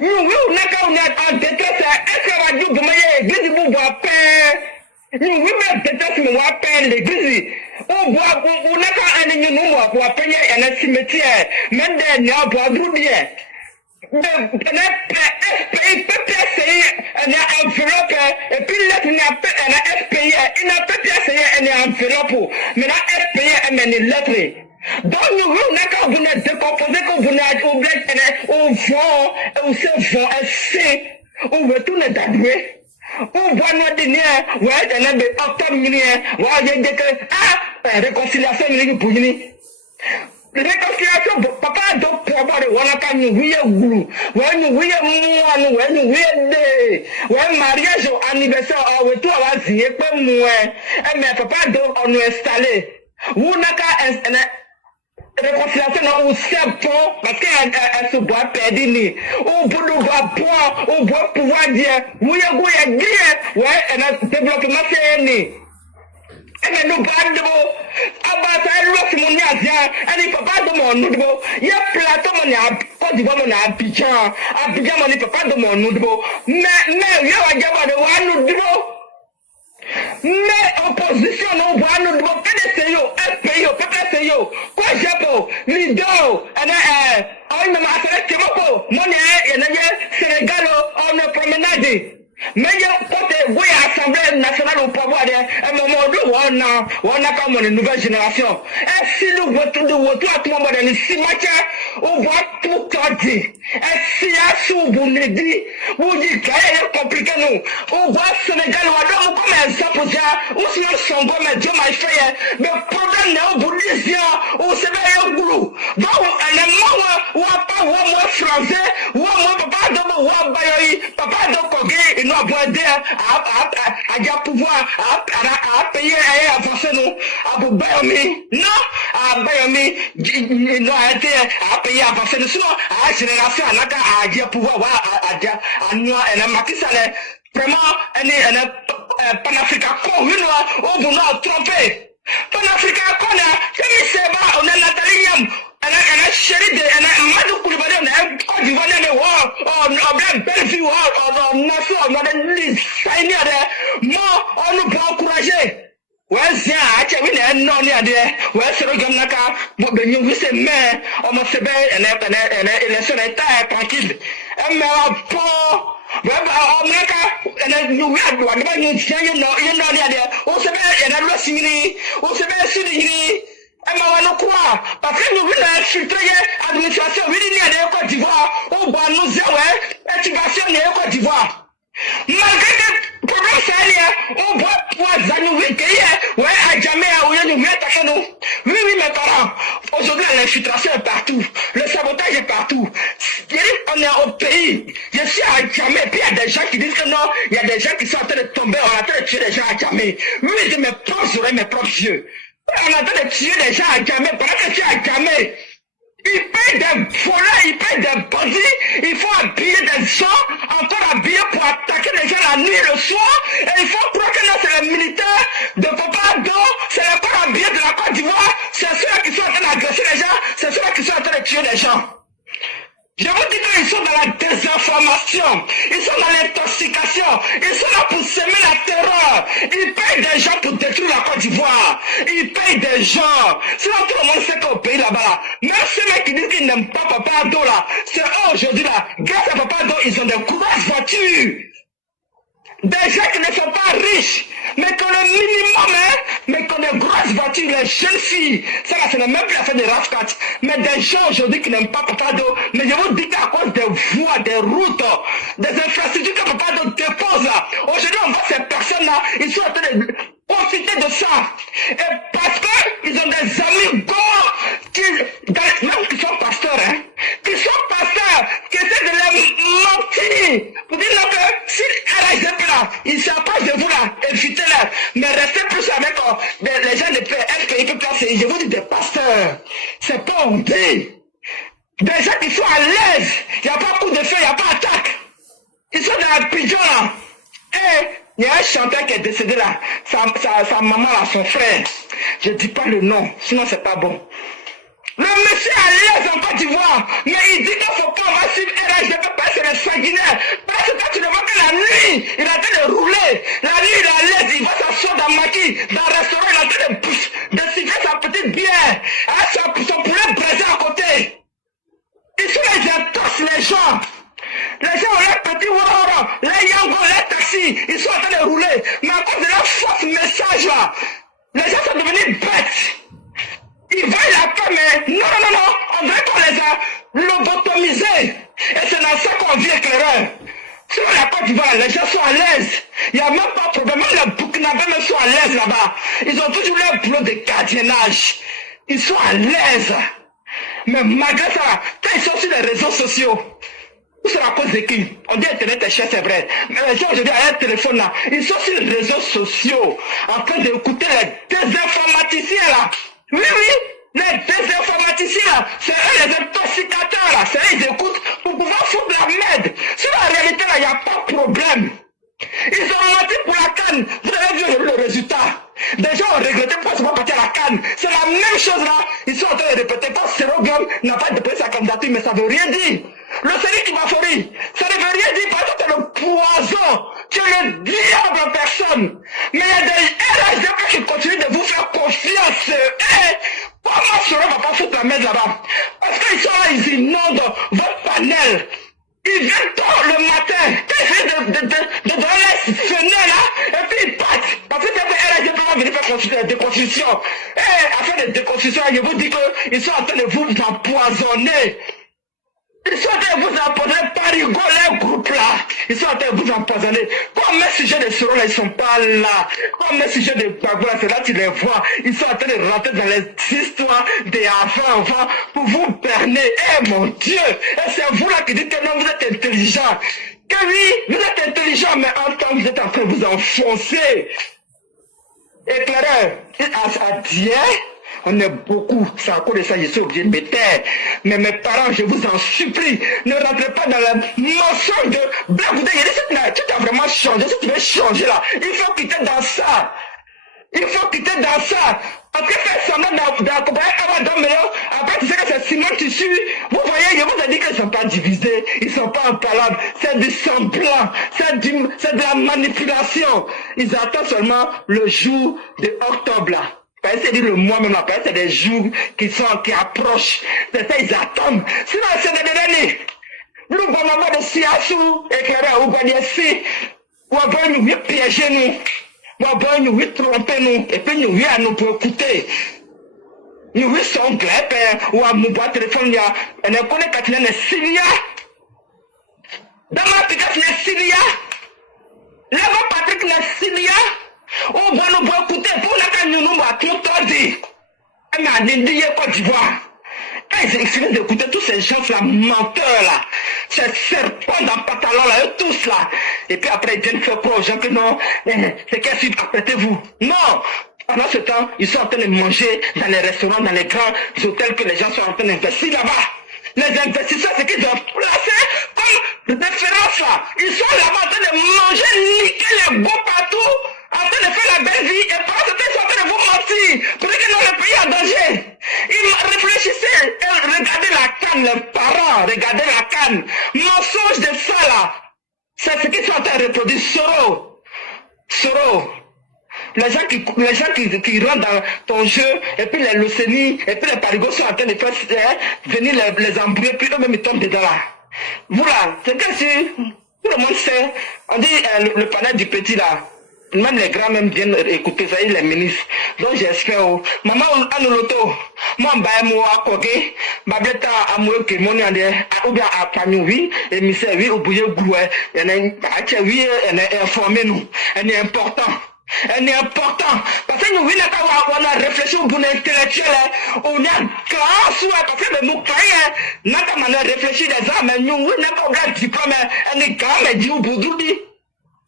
nous on a en détresse est-ce que va dire que l'église vous va paix nous oui mais détresse me va paix l'église on voit on a quand un nous va payer un cimetière même des n'a pas bien SPI un enveloppe et puis là il n'a pas un SPI il n'a pas essayé un enveloppe mais là SPI une lettre donc nous on a quand vous n'êtes décomposé quand vous n'êtes oublié au vent au vent c'est on veut tout le dadoué on voit nos derniers ouais dans le octobre ouais j'ai dit que réconciliation pour nous réconciliation, papa, donc, pour avoir de Wanaka, nous, oui, goulou, ouais, nous, oui, moi, ouais, nous, oui, ouais, mariage, anniversaire, ouais, tout, à la vie, pas moi, mais papa, donc, on nous installé. Wanaka, réconciliation, on sait bon, parce qu'elle se boit perdu, on peut nous voir point, on peut pouvoir dire, oui, ouais, elle a développement, c'est né. Et nous gardons, abattre l'autre mon yazia, et papa de mon nouveau, il y a plateau mon yab, quand tu vois mon Abidjan, mon papa de mon nouveau, mais, il y a un gamin de one nouveau. Mais opposition, non, voit nous devons PDC, FPI, PPC, quoi j'ai Lido, on ne m'a fait que mon Sénégal, on est promenade. Mais il y a côté, oui, Assemblée nationale au pouvoir, un moment où on a comme une nouvelle génération. Et si nous votons à tout moment, si match, on voit tout dit. Et si à sous vous nous dit, vous dites qu'il est compliqué, nous. On voit Sénégal, on comme un exemple, ou si on s'en va, mais Dieu m'a fait, mais le problème est au bout de l'Isien, ou c'est bien au boulot. Donc, un moment où on n'a pas, ou moi français, ou moi papa, donc, ou on baille, papa, donc, nous avons aidé à pouvoir à payer à forcer nous à Bayami non à Bayami nous a été à payer à forcer nous sinon à génération à dire pouvoir à nous et Macky Sall vraiment un panafricain comme nous on vous a trompé panafricain qu'on a c'est on a Nathalie Yam elle a chéri de elle a Madou Koulibaly on a Côte d'Ivoire on a belle vie on a des signes moi on nous peut encourager ouais c'est à Tchèville non il y a des ouais c'est le gars naka bon nous c'est mais on m'a fait elle est tranquille mais bon ouais on naka nous on se met il y a le signé on se met signé parce que nous voulons infiltrer l'administration, nous voulons Côte d'Ivoire, on va nous dire, l'intégration de Côte d'Ivoire. Malgré les problèmes sérieux, on voit pouvoir nous ouais, à jamais, nous voulons attaquer nous. Oui, mes parents, aujourd'hui l'infiltration est partout, le sabotage est partout. On est au pays, je suis à jamais, puis il y a des gens qui disent que non, il y a des gens qui sont en train de tomber, on est en train de tuer des gens à jamais. Oui, j'ai mes propres oreilles, mes propres yeux. On a train de tuer des gens à jamais, pendant que tu es à jamais. Ils payent des voleurs, ils payent des bandits, il faut habiller des gens, encore habiller pour attaquer les gens la nuit et le soir, et il faut croire que là c'est les militaires de Papa Do, c'est les corps habillés de la Côte d'Ivoire, c'est ceux-là qui sont en train d'agresser les gens, c'est ceux-là qui sont en train de tuer les gens. Je vous dis qu'ils sont dans la désinformation, ils sont dans l'intoxication, ils sont là pour semer la terreur, ils payent des gens pour détruire la Côte d'Ivoire, ils payent des gens, sinon tout le monde sait qu'au pays là-bas, même ceux mecs qui disent qu'ils n'aiment pas Papa Ado là, c'est eux aujourd'hui là, grâce à Papa Ado, ils ont des grosses voitures. Des gens qui ne sont pas riches, mais qui ont le minimum, mais qui ont des grosses voitures, les jeunes filles. Ça là, ce n'est même plus la fin de Rafkat. Mais des gens aujourd'hui qui n'aiment pas Papa Do, mais je vous dis qu'à cause des voies, des routes, des infrastructures que Papa Do dépose là, aujourd'hui on voit ces personnes-là, ils sont en train de profiter de ça. Et parce qu'ils ont des amis qui sont pasteurs, qui sont pasteurs, qui essaient de les mentir. Pour dire que si elle est là, ils s'approchent de vous là, évitez-les. Mais restez plus avec les gens de FPI, je vous dis des pasteurs. C'est pas on dit. Des gens qui sont à l'aise. Il n'y a pas coup de feu, il n'y a pas d'attaque. Ils sont dans la pigeon là. Et il y a un chanteur qui est décédé là. Sa maman là, son frère. Je ne dis pas le nom, sinon c'est pas bon. Le monsieur est à l'aise en Côte d'Ivoire, mais il dit qu'il ne faut pas avoir suivre RHDP parce que c'est le sanguinaire. Parce que tu ne vois que la nuit, il est en train de rouler. La nuit, il est à l'aise, il va s'asseoir dans Maki, dans le restaurant, il est en train de siffler sa petite bière. Son poulet braisé à côté. Ici, les intox, les gens. Les gens ont leurs petits ouara, les yango, les taxis, ils sont en train de rouler. Mais à cause de leur fausse message là, les gens sont devenus bêtes. Ils veulent la paix, mais non, on veut qu'on les a lobotomisés. Et c'est dans ça qu'on vit éclaireur. Sur la Côte d'Ivoire, les gens sont à l'aise. Il n'y a même pas de problème. Même les Burkinabés même sont à l'aise là-bas. Ils ont toujours leur boulot de gardiennage. Ils sont à l'aise. Mais malgré ça, quand ils sont sur les réseaux sociaux, c'est à cause de qui? On dit Internet est cher, c'est vrai. Mais les gens aujourd'hui, à un téléphone là, ils sont sur les réseaux sociaux en train d'écouter les désinformaticiens là. Oui, les désinformaticiens là, c'est eux les intoxicateurs là. C'est eux ils écoutent pour pouvoir foutre la merde. Sur la réalité là, il n'y a pas de problème. Ils ont menti pour la CAN. Vous avez vu le résultat. Des gens ont regretté pourquoi ils ne sont pas partis à la CAN. C'est la même chose là. Ils sont en train de répéter quand Sérogam n'a pas déposé sa candidature, mais ça ne veut rien dire. Le série qui m'a fourni, ça ne veut rien dire parce que c'est le poison. Tu es le diable en personne. Mais il y a des RSDP qui continuent de vous faire confiance. Comment Sérogam ne va pas foutre la merde là-bas? Parce qu'ils sont là, ils inondent votre panel. Ils viennent tôt le matin, quand ils viennent de donner fenêtre là, et puis ils partent. Parce que c'est que RSDP va venir faire des déconstruction. Et à faire des déconstructions, je vous dis qu'ils sont en train de vous empoisonner. Ils sont en train de vous empoisonner, pas rigoler, groupe là. Ils sont en train de vous empoisonner. Comme mes sujets de Soro là, ils sont pas là. Comme mes sujets de Bagou là, c'est là tu les vois. Ils sont en train de rentrer dans les histoires des avant pour vous berner. Eh mon Dieu! Et c'est vous là qui dites que non, vous êtes intelligent. Que oui, vous êtes intelligent, mais en temps vous êtes en train de vous enfoncer. Éclaireur, à dire, on est beaucoup, c'est à cause de ça, je suis obligé de me taire. Mais mes parents, je vous en supplie, ne rentrez pas dans la mensonge de Blagoudé. Tu as vraiment changé, si tu veux changer là, il faut quitter dans ça. Il faut quitter dans ça. Après faire semblant d'accompagner avant meilleur, après tu sais que c'est ciment tissu. Vous voyez, je vous ai dit qu'ils ne sont pas divisés, ils ne sont pas impalables. C'est du semblant, c'est de la manipulation. Ils attendent seulement le jour de octobre là. C'est dire le mois même là, c'est des jours qui approchent. C'est ça, ils attendent. Sinon, c'est des derniers. Nous, on va de Siassou, éclairé, ou va dire si, ou va nous piéger nous. Moi, bon, nous oui tromper nous, et puis nous oui à nous pour écouter. Nous oui sont grèpes, ou à mon boîte téléphone, on ne connaît qu'à tenir les Syria. Dans ma piquette, les Syria. Là-bas, Patrick, les Syria. On va nous écouter, pour la canne, nous va tout dit. Elle m'a dit, Côte d'Ivoire. Quand ils finissent d'écouter tous ces gens-là, menteurs là, ces serpents dans le pantalon là, eux tous là, et puis après ils viennent faire quoi aux gens que non, c'est qu'est-ce que apprêtez-vous. Non! Pendant ce temps, ils sont en train de manger dans les restaurants, dans les grands hôtels que les gens sont en train d'investir là-bas. Les investisseurs, c'est qu'ils ont placé comme référence là. Ils sont là-bas en train de manger, niquer les beaux partout, en train de faire la belle vie, et pendant ce temps, ils sont en train de vous mentir. Pour dire que non, le pays est en danger. Ils réfléchissaient, regardez la canne, les parents, regardez la canne. Mensonge de ça là. C'est ce qu'ils sont en train de reproduire. Soro. Les gens qui rentrent dans ton jeu, et puis les leucémies, et puis les parigots sont en train de faire venir les embrouiller, puis eux-mêmes ils tombent dedans là. Voilà, c'est que si tout le monde sait, on dit le panel du petit là. Même les grands même viennent écouter ça, les ministres. Donc j'espère, maman anoloto, moi moi à Kogué, Bableta à moi que mon yandé, ou bien à Pagnoui, et monsieur oui, au bouillé goué, il y en a oui, elle est informé nous, elle est important. Elle est important. Parce que nous, on a réfléchi au bout intellectuel, on a classe, parce que nous, on a réfléchi des hommes, mais nous, on a pas de diplôme, on est quand même dit au bout du dit.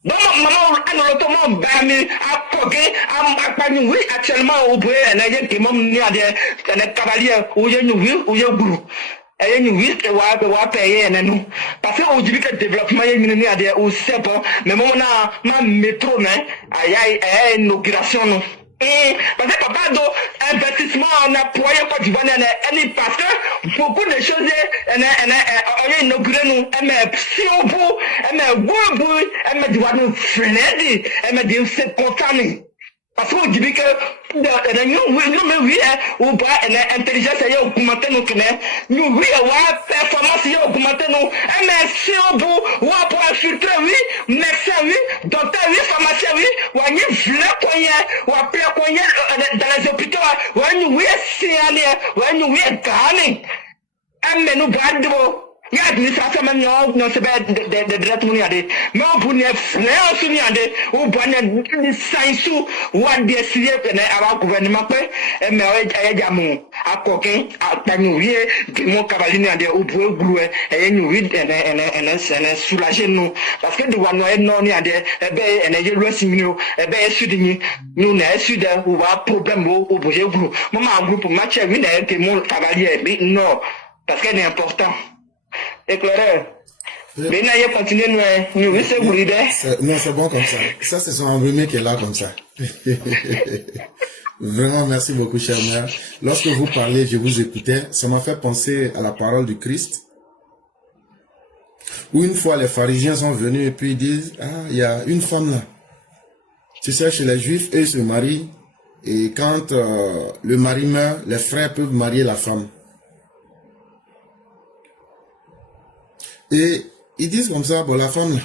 Donc, maman, on a notamment bami, à Kogué, à Pagnou, oui, actuellement, au bout, elle a eu des moments, il y a des cavaliers, où il y a une ville, où il y a un gourou. Et nous, oui, on va payer, nous. Parce qu'on dit que le développement est miné à des aussi, c'est bon. Mais moi, on a ma métro, il y a une inauguration, non. Et, parce que papa, investissement, on a poigné Côte d'Ivoire, parce que beaucoup de choses, on a inauguré, nous, elle met si au bout, elle met bout, elle met du nous freiner, elle met du c'est contaminant. Parce qu'on dit que nous, oui, ou pas, l'intelligence est augmentée, nous, oui, la performance est augmentée, nous, mais si au bout, ou pour infiltrer, oui, médecin, oui, docteur, oui, pharmacien, oui, ou à y ou à dans les hôpitaux, ou à nous, oui, signaler, ou à nous, oui, gagner. Mais nous, Il y a administration même non c'est pas de traitement yade mais on pour ne frère sur yade ou bonne science ou des sérieux ne aba gouvernement pe mais e jamu akokin atanyuye mon cavalier yade ou pour glouer e nyuyi ene soulager nous parce que de wano e non yade e be ene je lo simino e be sudini nous ne sud ou va problème au bouger glou maman groupe match oui ne que mon cavalier non parce que c'est important. Éclaireur. Mais n'a pas continué nous non, c'est bon comme ça. Ça, c'est son embrumé qui est là comme ça. Vraiment, merci beaucoup, cher mère. Lorsque vous parliez, je vous écoutais, ça m'a fait penser à la parole du Christ. Où une fois, les pharisiens sont venus et puis ils disent, ah, il y a une femme là. Tu sais, chez les Juifs, eux se marient. Et quand le mari meurt, les frères peuvent marier la femme. Et ils disent comme ça, bon, la femme, là,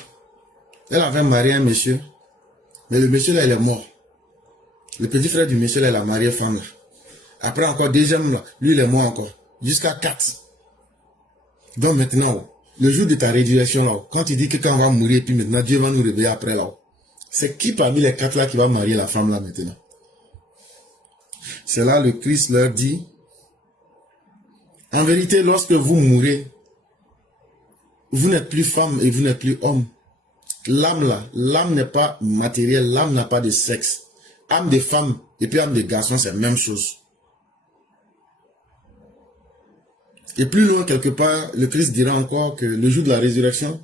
elle avait marié un monsieur, mais le monsieur, là, il est mort. Le petit frère du monsieur, là, il a marié femme, là. Après, encore, deuxième, là, lui, il est mort encore. Jusqu'à 4. Donc, maintenant, le jour de ta résurrection, là, quand il dit que quand on va mourir, puis maintenant, Dieu va nous réveiller après, là, c'est qui parmi les 4, là, qui va marier la femme, là, maintenant? C'est là, le Christ leur dit, en vérité, lorsque vous mourrez, vous n'êtes plus femme et vous n'êtes plus homme. L'âme là, l'âme n'est pas matérielle, l'âme n'a pas de sexe. Âme de femme et puis âme de garçon, c'est la même chose. Et plus loin, quelque part, le Christ dira encore que le jour de la résurrection,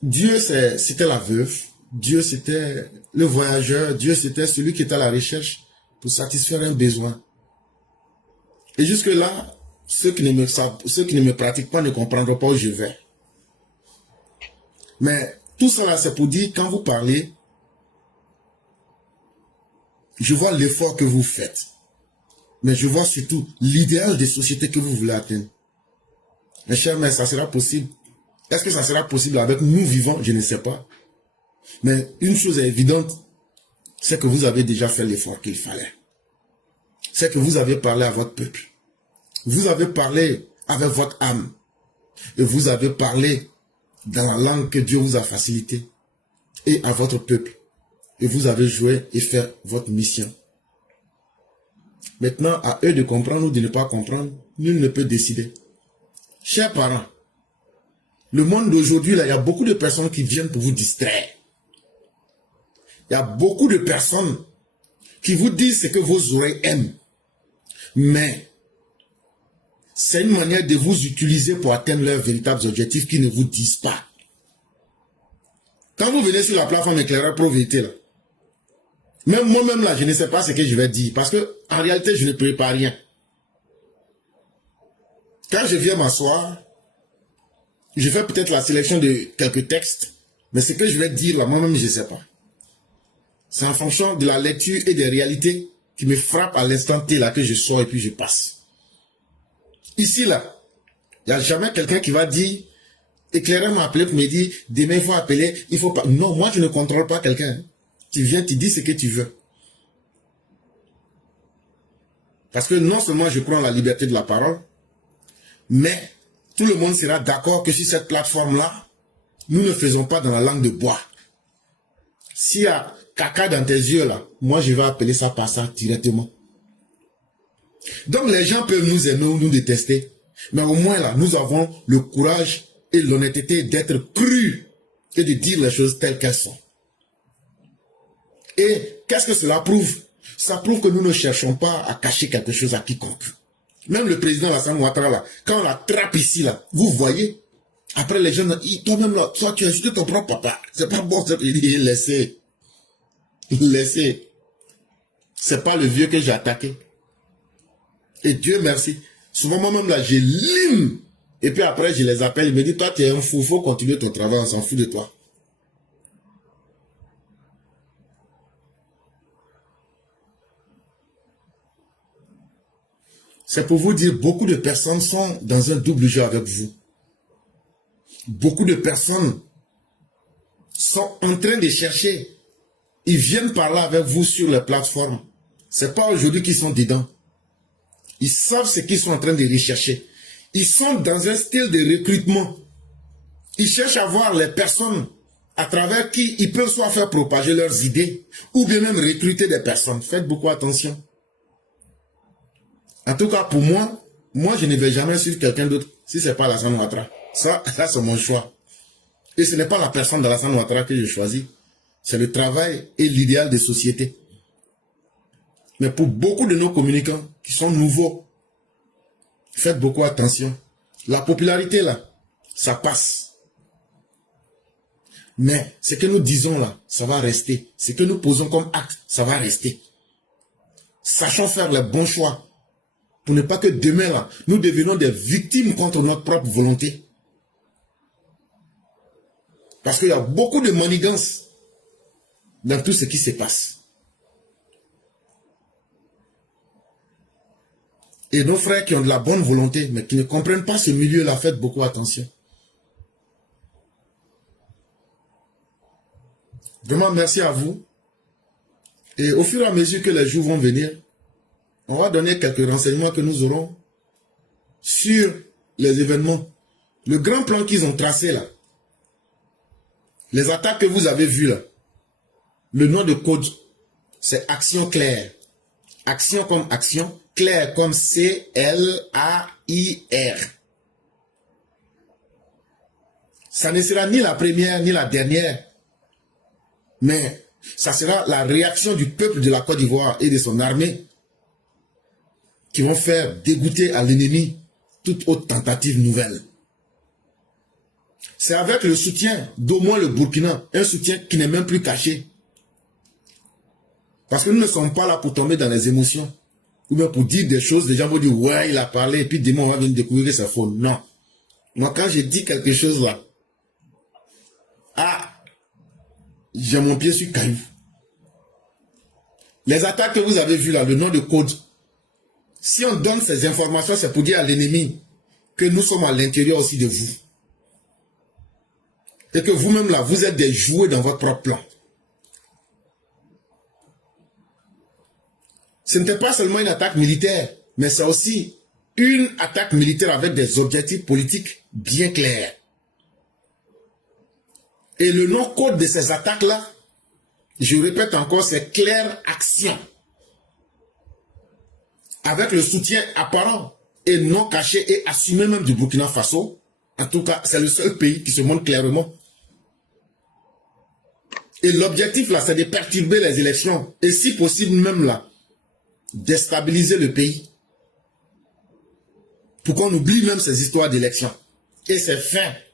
Dieu c'était la veuve, Dieu c'était le voyageur, Dieu c'était celui qui était à la recherche pour satisfaire un besoin. Et jusque-là, ceux qui ne me pratiquent pas ne comprendront pas où je vais. Mais tout cela, c'est pour dire, quand vous parlez, je vois l'effort que vous faites. Mais je vois surtout l'idéal des sociétés que vous voulez atteindre. Mes chers, mais ça sera possible. Est-ce que ça sera possible avec nous vivants? Je ne sais pas. Mais une chose est évidente, c'est que vous avez déjà fait l'effort qu'il fallait. C'est que vous avez parlé à votre peuple. Vous avez parlé avec votre âme. Et vous avez parlé dans la langue que Dieu vous a facilitée. Et à votre peuple. Et vous avez joué et fait votre mission. Maintenant, à eux de comprendre ou de ne pas comprendre, nul ne peut décider. Chers parents, le monde d'aujourd'hui, là, il y a beaucoup de personnes qui viennent pour vous distraire. Il y a beaucoup de personnes qui vous disent ce que vos oreilles aiment. Mais c'est une manière de vous utiliser pour atteindre leurs véritables objectifs qui ne vous disent pas. Quand vous venez sur la plateforme éclaireur pro vérité, là, même moi-même là, je ne sais pas ce que je vais dire. Parce que en réalité, je ne prépare rien. Quand je viens m'asseoir, je fais peut-être la sélection de quelques textes. Mais ce que je vais dire là, moi-même, je ne sais pas. C'est en fonction de la lecture et des réalités qui me frappent à l'instant T là que je sors et puis je passe. Ici, là, il n'y a jamais quelqu'un qui va dire, éclaireur m'a appelé pour me dire, demain il faut appeler, il faut pas. Non, moi je ne contrôle pas quelqu'un. Tu viens, tu dis ce que tu veux. Parce que non seulement je prends la liberté de la parole, mais tout le monde sera d'accord que sur cette plateforme-là, nous ne faisons pas dans la langue de bois. S'il y a caca dans tes yeux, là, moi je vais appeler ça par ça directement. Donc les gens peuvent nous aimer ou nous détester, mais au moins là, nous avons le courage et l'honnêteté d'être crus et de dire les choses telles qu'elles sont. Et qu'est-ce que cela prouve? Ça prouve que nous ne cherchons pas à cacher quelque chose à quiconque. Même le président Alassane Ouattara, là, quand on l'attrape ici, là, vous voyez, après les gens, toi-même là, toi tu as insulté ton propre papa. C'est pas bon, il dit, laissez. Laissez. C'est pas le vieux que j'ai attaqué. Et Dieu merci. Souvent moi-même là, je lime. Et puis après, je les appelle, ils me disent, toi tu es un fou, il faut continuer ton travail, on s'en fout de toi. C'est pour vous dire, beaucoup de personnes sont dans un double jeu avec vous. Beaucoup de personnes sont en train de chercher. Ils viennent parler avec vous sur les plateformes. C'est pas aujourd'hui qu'ils sont dedans. Ils savent ce qu'ils sont en train de rechercher. Ils sont dans un style de recrutement. Ils cherchent à voir les personnes à travers qui ils peuvent soit faire propager leurs idées ou bien même recruter des personnes. Faites beaucoup attention. En tout cas, pour moi, je ne vais jamais suivre quelqu'un d'autre si ce n'est pas Alassane Ouattara. Ça c'est mon choix. Et ce n'est pas la personne d'Alassane Ouattara que je choisis. C'est le travail et l'idéal des sociétés. Mais pour beaucoup de nos communicants qui sont nouveaux, faites beaucoup attention. La popularité là, ça passe. Mais ce que nous disons là, ça va rester. Ce que nous posons comme acte, ça va rester. Sachons faire les bons choix. Pour ne pas que demain là, nous devenions des victimes contre notre propre volonté. Parce qu'il y a beaucoup de manigances dans tout ce qui se passe. Et nos frères qui ont de la bonne volonté, mais qui ne comprennent pas ce milieu-là, faites beaucoup attention. Vraiment, merci à vous. Et au fur et à mesure que les jours vont venir, on va donner quelques renseignements que nous aurons sur les événements. Le grand plan qu'ils ont tracé là, les attaques que vous avez vues là, le nom de code, c'est Action Claire. Action comme action, Claire comme C-L-A-I-R. Ça ne sera ni la première ni la dernière, mais ça sera la réaction du peuple de la Côte d'Ivoire et de son armée qui vont faire dégoûter à l'ennemi toute autre tentative nouvelle. C'est avec le soutien d'au moins le Burkina, un soutien qui n'est même plus caché. Parce que nous ne sommes pas là pour tomber dans les émotions. Ou bien pour dire des choses, les gens vont dire, ouais, il a parlé, et puis demain, on va venir découvrir que c'est faux. Non. Moi, quand je dis quelque chose là, j'ai mon pied sur caillou. Les attaques que vous avez vues là, le nom de code, si on donne ces informations, c'est pour dire à l'ennemi que nous sommes à l'intérieur aussi de vous. Et que vous-même là, vous êtes des jouets dans votre propre plan. Ce n'était pas seulement une attaque militaire, mais c'est aussi une attaque militaire avec des objectifs politiques bien clairs. Et le nom-code de ces attaques-là, je répète encore, c'est Claire Action. Avec le soutien apparent et non caché et assumé même du Burkina Faso. En tout cas, c'est le seul pays qui se montre clairement. Et l'objectif là, c'est de perturber les élections. Et si possible même là, déstabiliser le pays pour qu'on oublie même ces histoires d'élections. Et c'est fait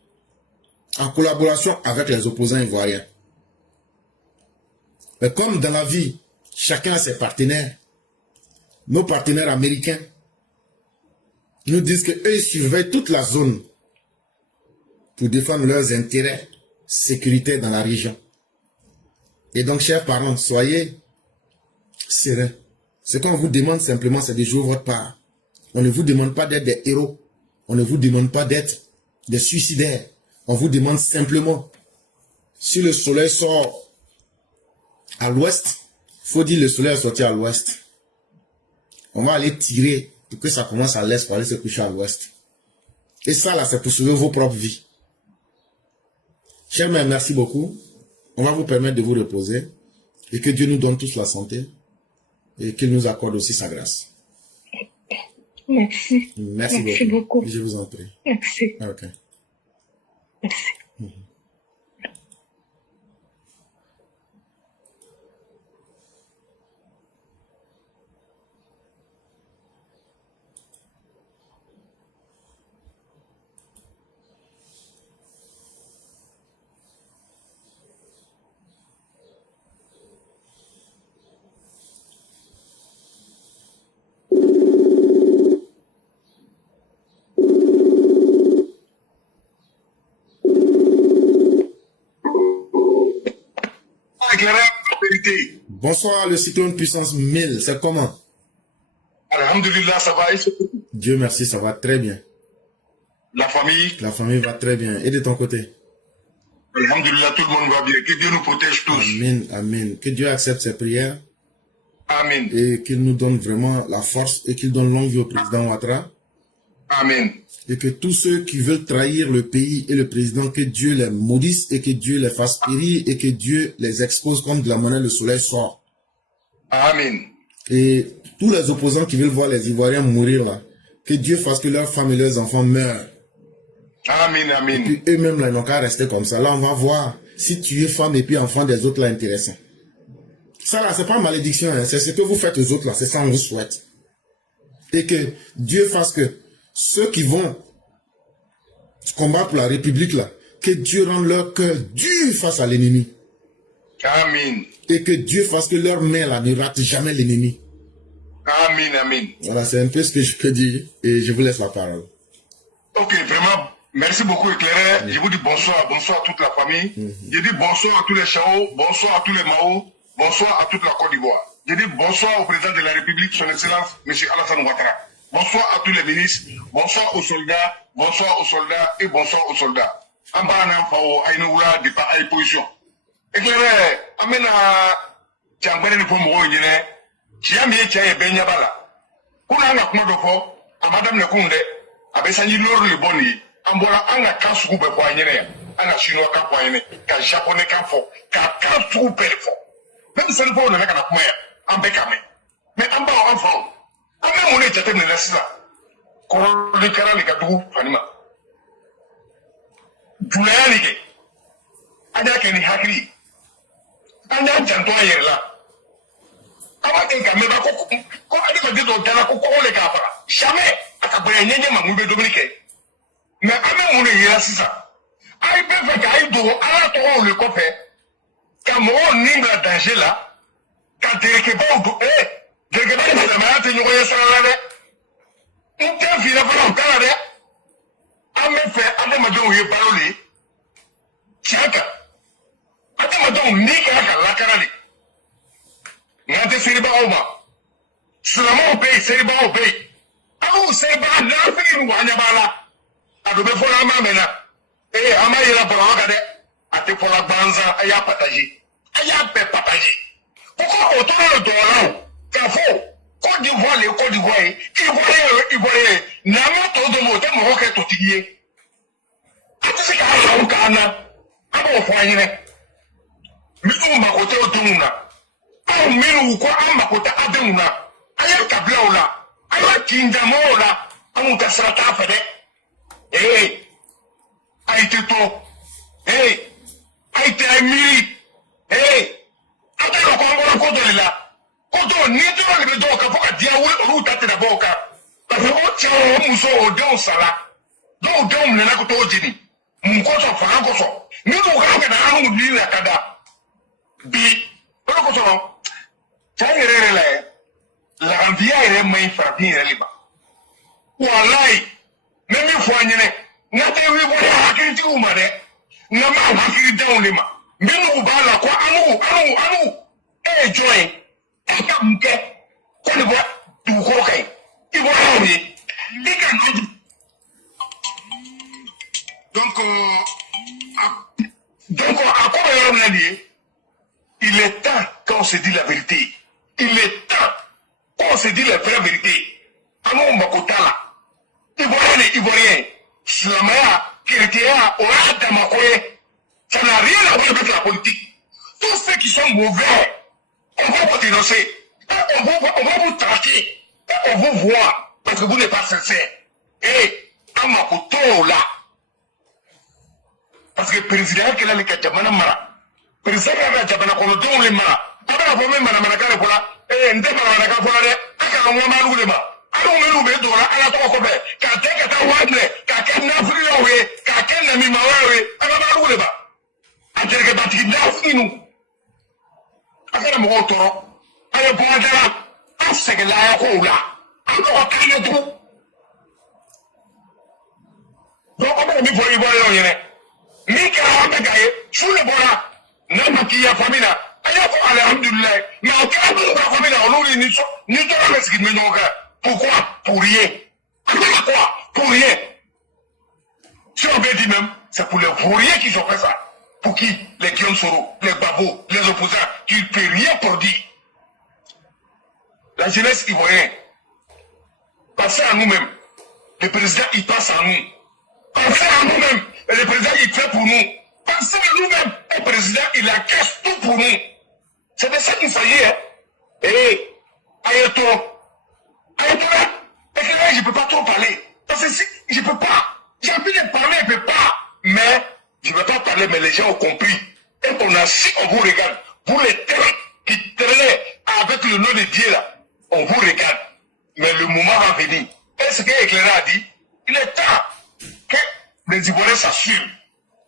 en collaboration avec les opposants ivoiriens. Mais comme dans la vie, chacun a ses partenaires, nos partenaires américains nous disent qu'eux surveillent toute la zone pour défendre leurs intérêts sécuritaires dans la région. Et donc, chers parents, soyez sereins. Ce qu'on vous demande simplement, c'est de jouer votre part. On ne vous demande pas d'être des héros. On ne vous demande pas d'être des suicidaires. On vous demande simplement, si le soleil sort à l'ouest, il faut dire le soleil est sorti à l'ouest. On va aller tirer pour que ça commence à l'est pour aller se coucher à l'ouest. Et ça, là, c'est pour sauver vos propres vies. Chers mères, merci beaucoup. On va vous permettre de vous reposer et que Dieu nous donne tous la santé. Et qu'il nous accorde aussi sa grâce. Merci. Merci beaucoup. Je vous en prie. Merci. Ok. Merci. Bonsoir, le cyclone puissance 1000, c'est comment? Alhamdulillah, ça va. Dieu merci, ça va très bien. La famille? La famille va très bien. Et de ton côté? Alhamdulillah, tout le monde va bien. Que Dieu nous protège tous. Amen, amen. Que Dieu accepte ses prières. Amen. Et qu'il nous donne vraiment la force et qu'il donne longue vie au président Ouattara. Amen. Et que tous ceux qui veulent trahir le pays et le président, que Dieu les maudisse et que Dieu les fasse périr et que Dieu les expose comme de la monnaie le soleil sort. Amen. Et tous les opposants qui veulent voir les Ivoiriens mourir là, que Dieu fasse que leurs femmes et leurs enfants meurent. Amen, amen. Et puis eux-mêmes là, ils n'ont qu'à rester comme ça. Là, on va voir si tuer femme et puis enfant des autres là intéressant. Ça là, c'est pas malédiction, hein. C'est ce que vous faites aux autres là, c'est ça on vous souhaite. Et que Dieu fasse que ceux qui vont combattre pour la République là, que Dieu rende leur cœur dur face à l'ennemi. Amen. Et que Dieu fasse que leur main là ne rate jamais l'ennemi. Amen, amen. Voilà, c'est un peu ce que je peux dire et je vous laisse la parole. Ok, vraiment, merci beaucoup Éclairé. Je vous dis bonsoir, bonsoir à toute la famille. Je dis bonsoir à tous les Chao, bonsoir à tous les Mao, bonsoir à toute la Côte d'Ivoire. Je dis bonsoir au président de la République, son Excellence, M. Alassane Ouattara. Bonsoir à tous les ministres, bonsoir aux soldats et bonsoir aux soldats. En bas, on a une de pas à position. Éclairé, amena, tu as un peu de pomme, tu as mis un peu de bala. Pour la Nakmodofo, à Madame Lekunde, avec Sanji Loro le Boni, en voilà un à Kansou de Poignet, un à Chinois Capoignet, qu'un Japonais Campo, qu'un Kansou Pelfo. Même si le bon n'est qu'un Akmoya, en Bekame. Mais en bas, enfant, en même on est jeté de la Sisa. Quand les Kara les Gadou, Fanima. Julianike, Anya Kenny Hakri, Anya Jantoyer là. Comment est-ce que Meba Koko, quand on dit au Ghana Koko les Gafara, jamais à Kabrania Mamou Dominique. Mais à même on est là, c'est ça. Aïe, peut faire qu'aïe d'eau, à la tour le copé, quand mon nimble danger là, quand tu es que bon, je ne sais pas si la malade est une relation à l'année. On t'a vu la valeur au Canada. A me fait, à me donner une parole. Tiens, à me donner la carale. Ngante seriba oma. Sulama obe, seriba obe. Aou seriba na fili wanya bala. Adobe fola mamena. Ama yela pour regarder. Ate pour la banza, aya partager. Aya pe partager. Pourquoi autour le dollar? Kafo. Côte d'Ivoire, les Côte d'Ivoire, Ivoirien, n'ama tout de mot, t'es mon roquette au tiguier. Ate se ka au kana. Abo foyine. Minou ma côté au touna. Aw minnu ko an mako tɛ adenw na an ye kabilaw la an ye kinjamɔgɔw la anw ka sira t'a fɛ dɛ a ye tɛ to a ye tɛ miiri an tɛ ka ko an bɔra ko dɔ de la ko dɔw ni dɔrɔn de bɛ dɔw kan fo ka diya wuli olu ta tɛna bɔ o kan parce que o cɛ o muso o denw sara dɔw denw minɛna ka t'o jeni mun kosɔn fanga kosɔn minnu k'a kɛ na an wuli la ka da bi o de kosɔn. La via est moins frappée, elle est bas. Wallahi, même une fois, n'a pas eu à la critique ou madé, n'a pas à la dans les mains. Mais nous, la quoi, à nous, et joint, et comme que, qu'on le voit, tout coquin, il voit l'envie, il gagne. Donc, à quoi on a dit, il est temps qu'on se dit la vérité. Il est temps qu'on se dit la vraie vérité. Anou Makotala, Ivoirien, Slamaya, Kérétéa, Oya Damakoye, ça n'a rien à voir avec la politique. Tous ceux qui sont mauvais, on va vous dénoncer, on va vous traquer, on va vous voir, parce que vous n'êtes pas sincère. Et, Amakoto là, parce que le président qui a le Kajamana Mara, le président qui a le Kajamana Kono les Mara, abana fo me mana mana kare fola nde mana ka fola de aka no ma lu de ma alo me lu be do la ala to ko be ka te ka ta wadne ka ken na fri yo we ka ken na mi ma we aka ma lu de ba ate ke ba ti na finu aka mo ko toro ay bo dara asege la ko la ako ko ka ne tu do ko be mi fo ibo yo yene mi ka ba ga ye su le bora na ma ki ya famina. Alhamdulillah, mais on garde la famille là, on oublie ni toi la ce qui me dit pourquoi? Pour rien. Pourquoi? Pour rien. Si on veut dire même, c'est pour les vauriens qui ont fait ça. Pour qui? Les Guillaume Soro, les Babos, les opposants, qui ne peuvent rien pour dire. la jeunesse ivoirienne. Pensez à nous-mêmes. Le président, il passe à nous. Pensez à nous-mêmes. Et le président, il fait pour nous. Pensez à nous-mêmes. Le président, il encaisse tout pour nous. C'est de ça qu'il s'agit. Hein. Et Ayato. Ayato là. Et que là, je ne peux pas trop parler. Parce que si, je ne peux pas. J'ai envie de parler, je ne peux pas. Mais, je ne peux pas parler, mais les gens ont compris. Et on a si on vous regarde. Vous les traînez, qui traînez avec le nom de Dieu là. On vous regarde. Mais le moment va venir. Et ce qu'Éclairé a dit, il est temps que les Ivoiriens s'assurent.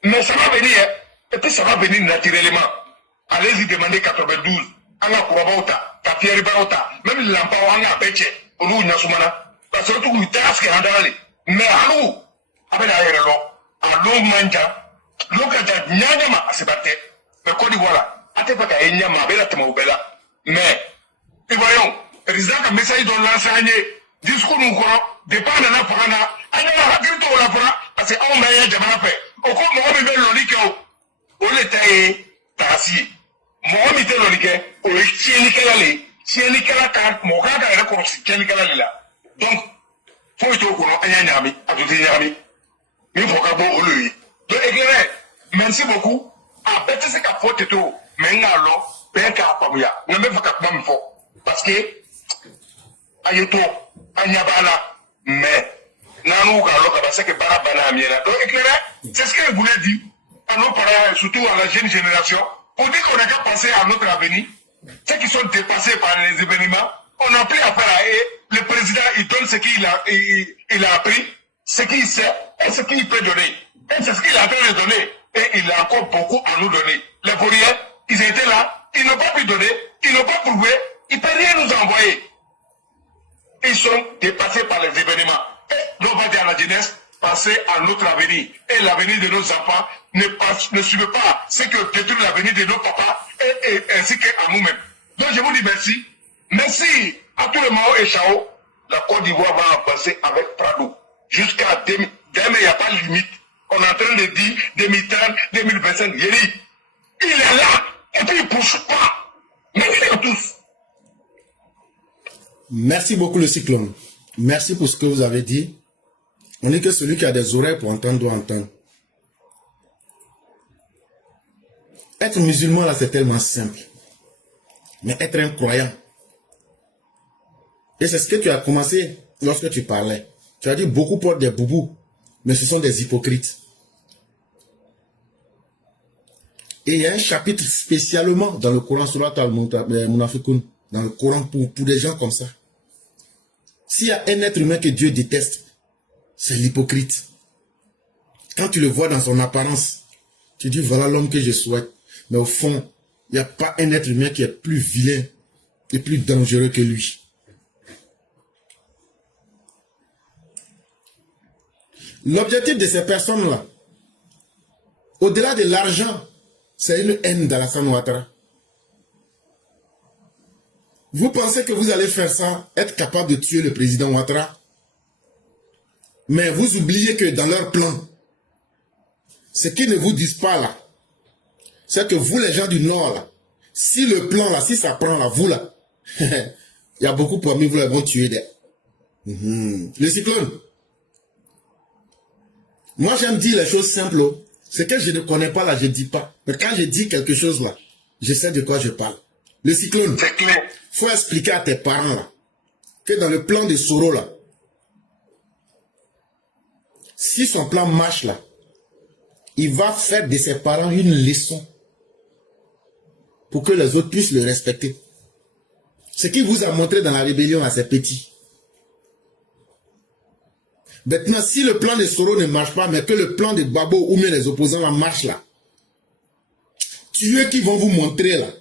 Mais ça va venir, hein. Et puis ça va venir naturellement. Allez-y demander 92. Anga Kouabaota, Tapieri Baota, même l'Ampa Wanga Peche, Olu Nasumana. Parce que tout le temps, c'est Andale. Mais allô, avec la RLO, allô Manja, l'Okata Nyanyama, c'est battu. Mais Côte d'Ivoire, Atepaka et Nyama, Bella Tamaubella. Mais, et voyons, président ka message dans l'enseigne discours nous croit dépend de la prana anya hakiri to la prana parce que on m'a jamana fait au ko mo mi be lolike o le tay tasi mo mi te lolike o chieni kala ka mo ka ka ko chieni kala la donc faut to ko anya nyami atuti nyami mi faut ka bo oluyi donc Éclairé merci beaucoup a bête c'est ka faute to mais ngalo ben ka pamuya na me fa ka pam fo parce que Ayato, Anyabala, mais Nanou Galoka, parce que Barabana Amiena. Donc, Éclairé, c'est ce que je voulais dire à nos parents, surtout à la jeune génération, pour dire qu'on a qu'à penser à notre avenir, ceux qui sont dépassés par les événements, on n'a plus affaire à eux. Le président, il donne ce qu'il a appris, ce qu'il sait et ce qu'il peut donner. Et c'est ce qu'il a en train de donner. Et il a encore beaucoup à nous donner. Les Vauriens, ils étaient là, ils n'ont pas pu donner, ils n'ont pas prouvé, ils ne peuvent rien nous envoyer. Ils sont dépassés par les événements. Et l'on va dire à la jeunesse, pensez à notre avenir. Et l'avenir de nos enfants ne suivez pas ce que détruit l'avenir de nos papas et ainsi qu'à nous-mêmes. Donc je vous dis merci. Merci à tout le monde et Chao. La Côte d'Ivoire va avancer avec Prado. Jusqu'à 2000. Il n'y a pas de limite. On est en train de dire 2030, 2025. Il est là. Et puis il ne pousse pas. Merci à tous. Merci beaucoup le cyclone. Merci pour ce que vous avez dit. On dit que celui qui a des oreilles pour entendre doit entendre. Être musulman là c'est tellement simple. Mais être un croyant. Et c'est ce que tu as commencé lorsque tu parlais. Tu as dit beaucoup portent des boubous. Mais ce sont des hypocrites. Et il y a un chapitre spécialement dans le Coran Surat al-Munafiqun. Dans le Coran pour des gens comme ça. S'il y a un être humain que Dieu déteste, c'est l'hypocrite. Quand tu le vois dans son apparence, tu dis voilà l'homme que je souhaite. Mais au fond, il n'y a pas un être humain qui est plus vilain et plus dangereux que lui. L'objectif de ces personnes-là, au-delà de l'argent, c'est une haine d'Alassane Ouattara. Vous pensez que vous allez faire ça, être capable de tuer le président Ouattara? Mais vous oubliez que dans leur plan, ce qu'ils ne vous disent pas là, c'est que vous les gens du Nord là, si le plan là, si ça prend là, vous là, il y a beaucoup parmi vous là, vont tuer des... Le cyclone. Moi j'aime dire les choses simples. Ce que je ne connais pas là, je ne dis pas. Mais quand je dis quelque chose là, je sais de quoi je parle. Le cyclone. C'est clair. Faut expliquer à tes parents là, que dans le plan de Soro là, si son plan marche là, il va faire de ses parents une leçon pour que les autres puissent le respecter. Ce qu'il vous a montré dans la rébellion là, c'est petit. Maintenant, si le plan de Soro ne marche pas, mais que le plan de Babo ou même les opposants là marche là, tuer qui vont vous montrer là, de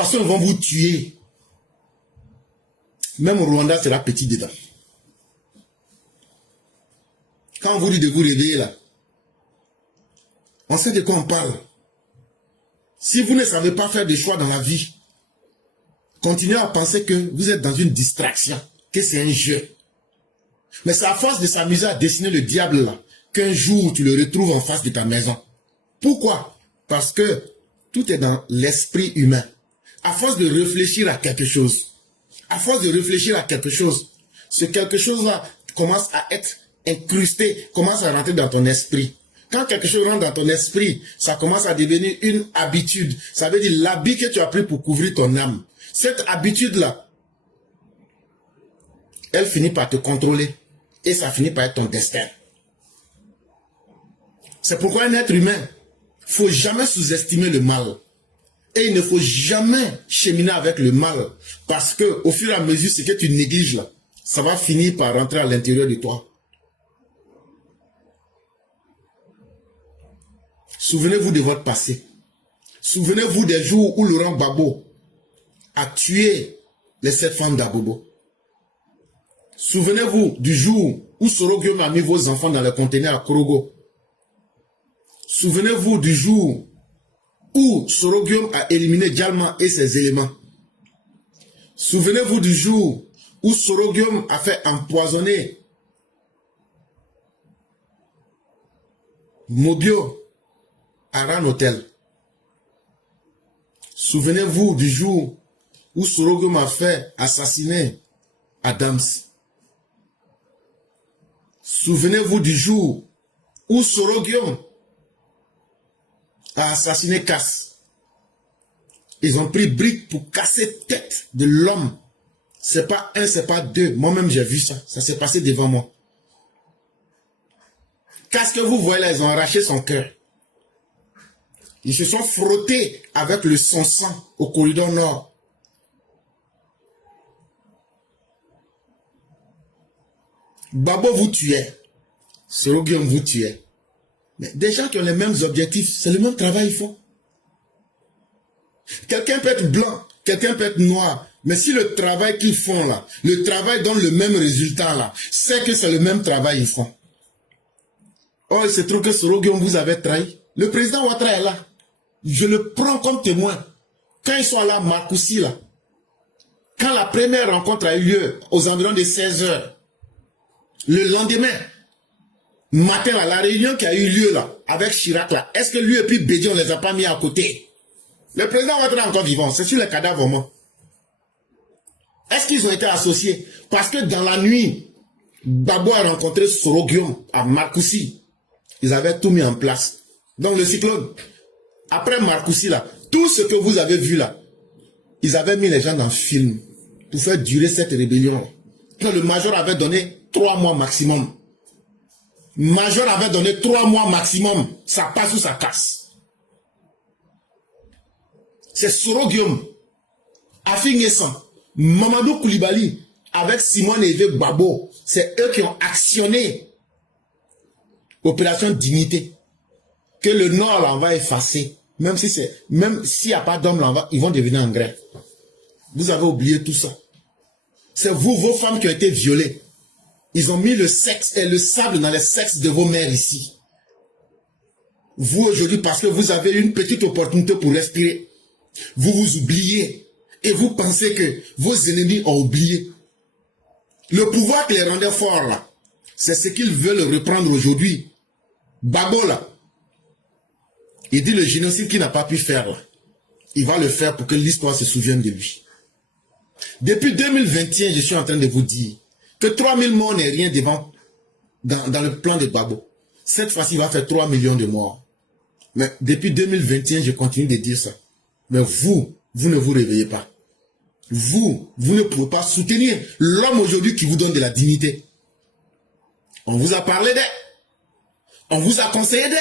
toute façon, ils vont vous tuer. Même au Rwanda sera petit dedans. Quand on vous dit de vous réveiller là, on sait de quoi on parle. Si vous ne savez pas faire des choix dans la vie, continuez à penser que vous êtes dans une distraction, que c'est un jeu. Mais c'est à force de s'amuser à dessiner le diable là, qu'un jour tu le retrouves en face de ta maison. Pourquoi? Parce que tout est dans l'esprit humain. À force de réfléchir à quelque chose, ce quelque chose-là commence à être incrusté, commence à rentrer dans ton esprit. Quand quelque chose rentre dans ton esprit, ça commence à devenir une habitude. Ça veut dire l'habit que tu as pris pour couvrir ton âme. Cette habitude-là, elle finit par te contrôler et ça finit par être ton destin. C'est pourquoi un être humain, il ne faut jamais sous-estimer le mal. Et il ne faut jamais cheminer avec le mal. Parce que au fur et à mesure, ce que tu négliges là, ça va finir par rentrer à l'intérieur de toi. Souvenez-vous de votre passé. Souvenez-vous des jours où Laurent Gbagbo a tué les 7 femmes d'Abobo. Souvenez-vous du jour où Soro Guillaume a mis vos enfants dans le conteneur à Korogo. Souvenez-vous du jour où Soro Guillaume a éliminé Djalma et ses éléments. Souvenez-vous du jour où Soro Guillaume a fait empoisonner Mobio à Ran Hotel. Souvenez-vous du jour où Soro Guillaume a fait assassiner Adams. Souvenez-vous du jour où Soro Guillaume a assassiné Cass. Ils ont pris brique pour casser tête de l'homme. C'est pas un, c'est pas deux. Moi-même, j'ai vu ça. Ça s'est passé devant moi. Cass que vous voyez là, ils ont arraché son cœur. Ils se sont frottés avec son sang au corridor nord. Babo vous tuait. Soro Guillaume vous tuait. Mais des gens qui ont les mêmes objectifs, c'est le même travail qu'ils font. Quelqu'un peut être blanc, quelqu'un peut être noir. Mais si le travail qu'ils font là, le travail donne le même résultat là, c'est que c'est le même travail qu'ils font. Oh, il se trouve que Soro Guillaume vous avait trahi. Le président Ouattara est là. Je le prends comme témoin. Quand ils sont là, Marcoussi là, quand la première rencontre a eu lieu aux environs de 16 h, le lendemain, matin là, la réunion qui a eu lieu là, avec Chirac là, est-ce que lui et puis Bédier, on les a pas mis à côté? Le président Ouattara est encore vivant, c'est sur les cadavres au moins. Est-ce qu'ils ont été associés? Parce que dans la nuit, Babo a rencontré Soro Guillaume à Marcoussi. Ils avaient tout mis en place. Donc le cyclone, après Marcoussi là, tout ce que vous avez vu là, ils avaient mis les gens dans le film pour faire durer cette rébellion. Quand le major avait donné 3 mois maximum. Major avait donné 3 mois maximum. Ça passe ou ça casse. C'est Soro Guillaume, Afi Ngessan, Mamadou Koulibaly, avec Simone et Babo. C'est eux qui ont actionné Opération Dignité. Que le Nord là, on va effacer. Même s'il n'y a pas d'hommes là, ils vont devenir engrais. Vous avez oublié tout ça. C'est vous, vos femmes qui ont été violées. Ils ont mis le sexe et le sable dans les sexes de vos mères ici. Vous aujourd'hui, parce que vous avez une petite opportunité pour respirer, vous vous oubliez. Et vous pensez que vos ennemis ont oublié. Le pouvoir qui les rendait forts là, c'est ce qu'ils veulent reprendre aujourd'hui. Babo là, il dit le génocide qu'il n'a pas pu faire là, il va le faire pour que l'histoire se souvienne de lui. Depuis 2021, je suis en train de vous dire que 3000 morts n'est rien devant dans le plan de Babo. Cette fois-ci, il va faire 3 millions de morts. Mais depuis 2021, je continue de dire ça. Mais vous ne vous réveillez pas. Vous ne pouvez pas soutenir l'homme aujourd'hui qui vous donne de la dignité. On vous a parlé d'elle. On vous a conseillé d'elle.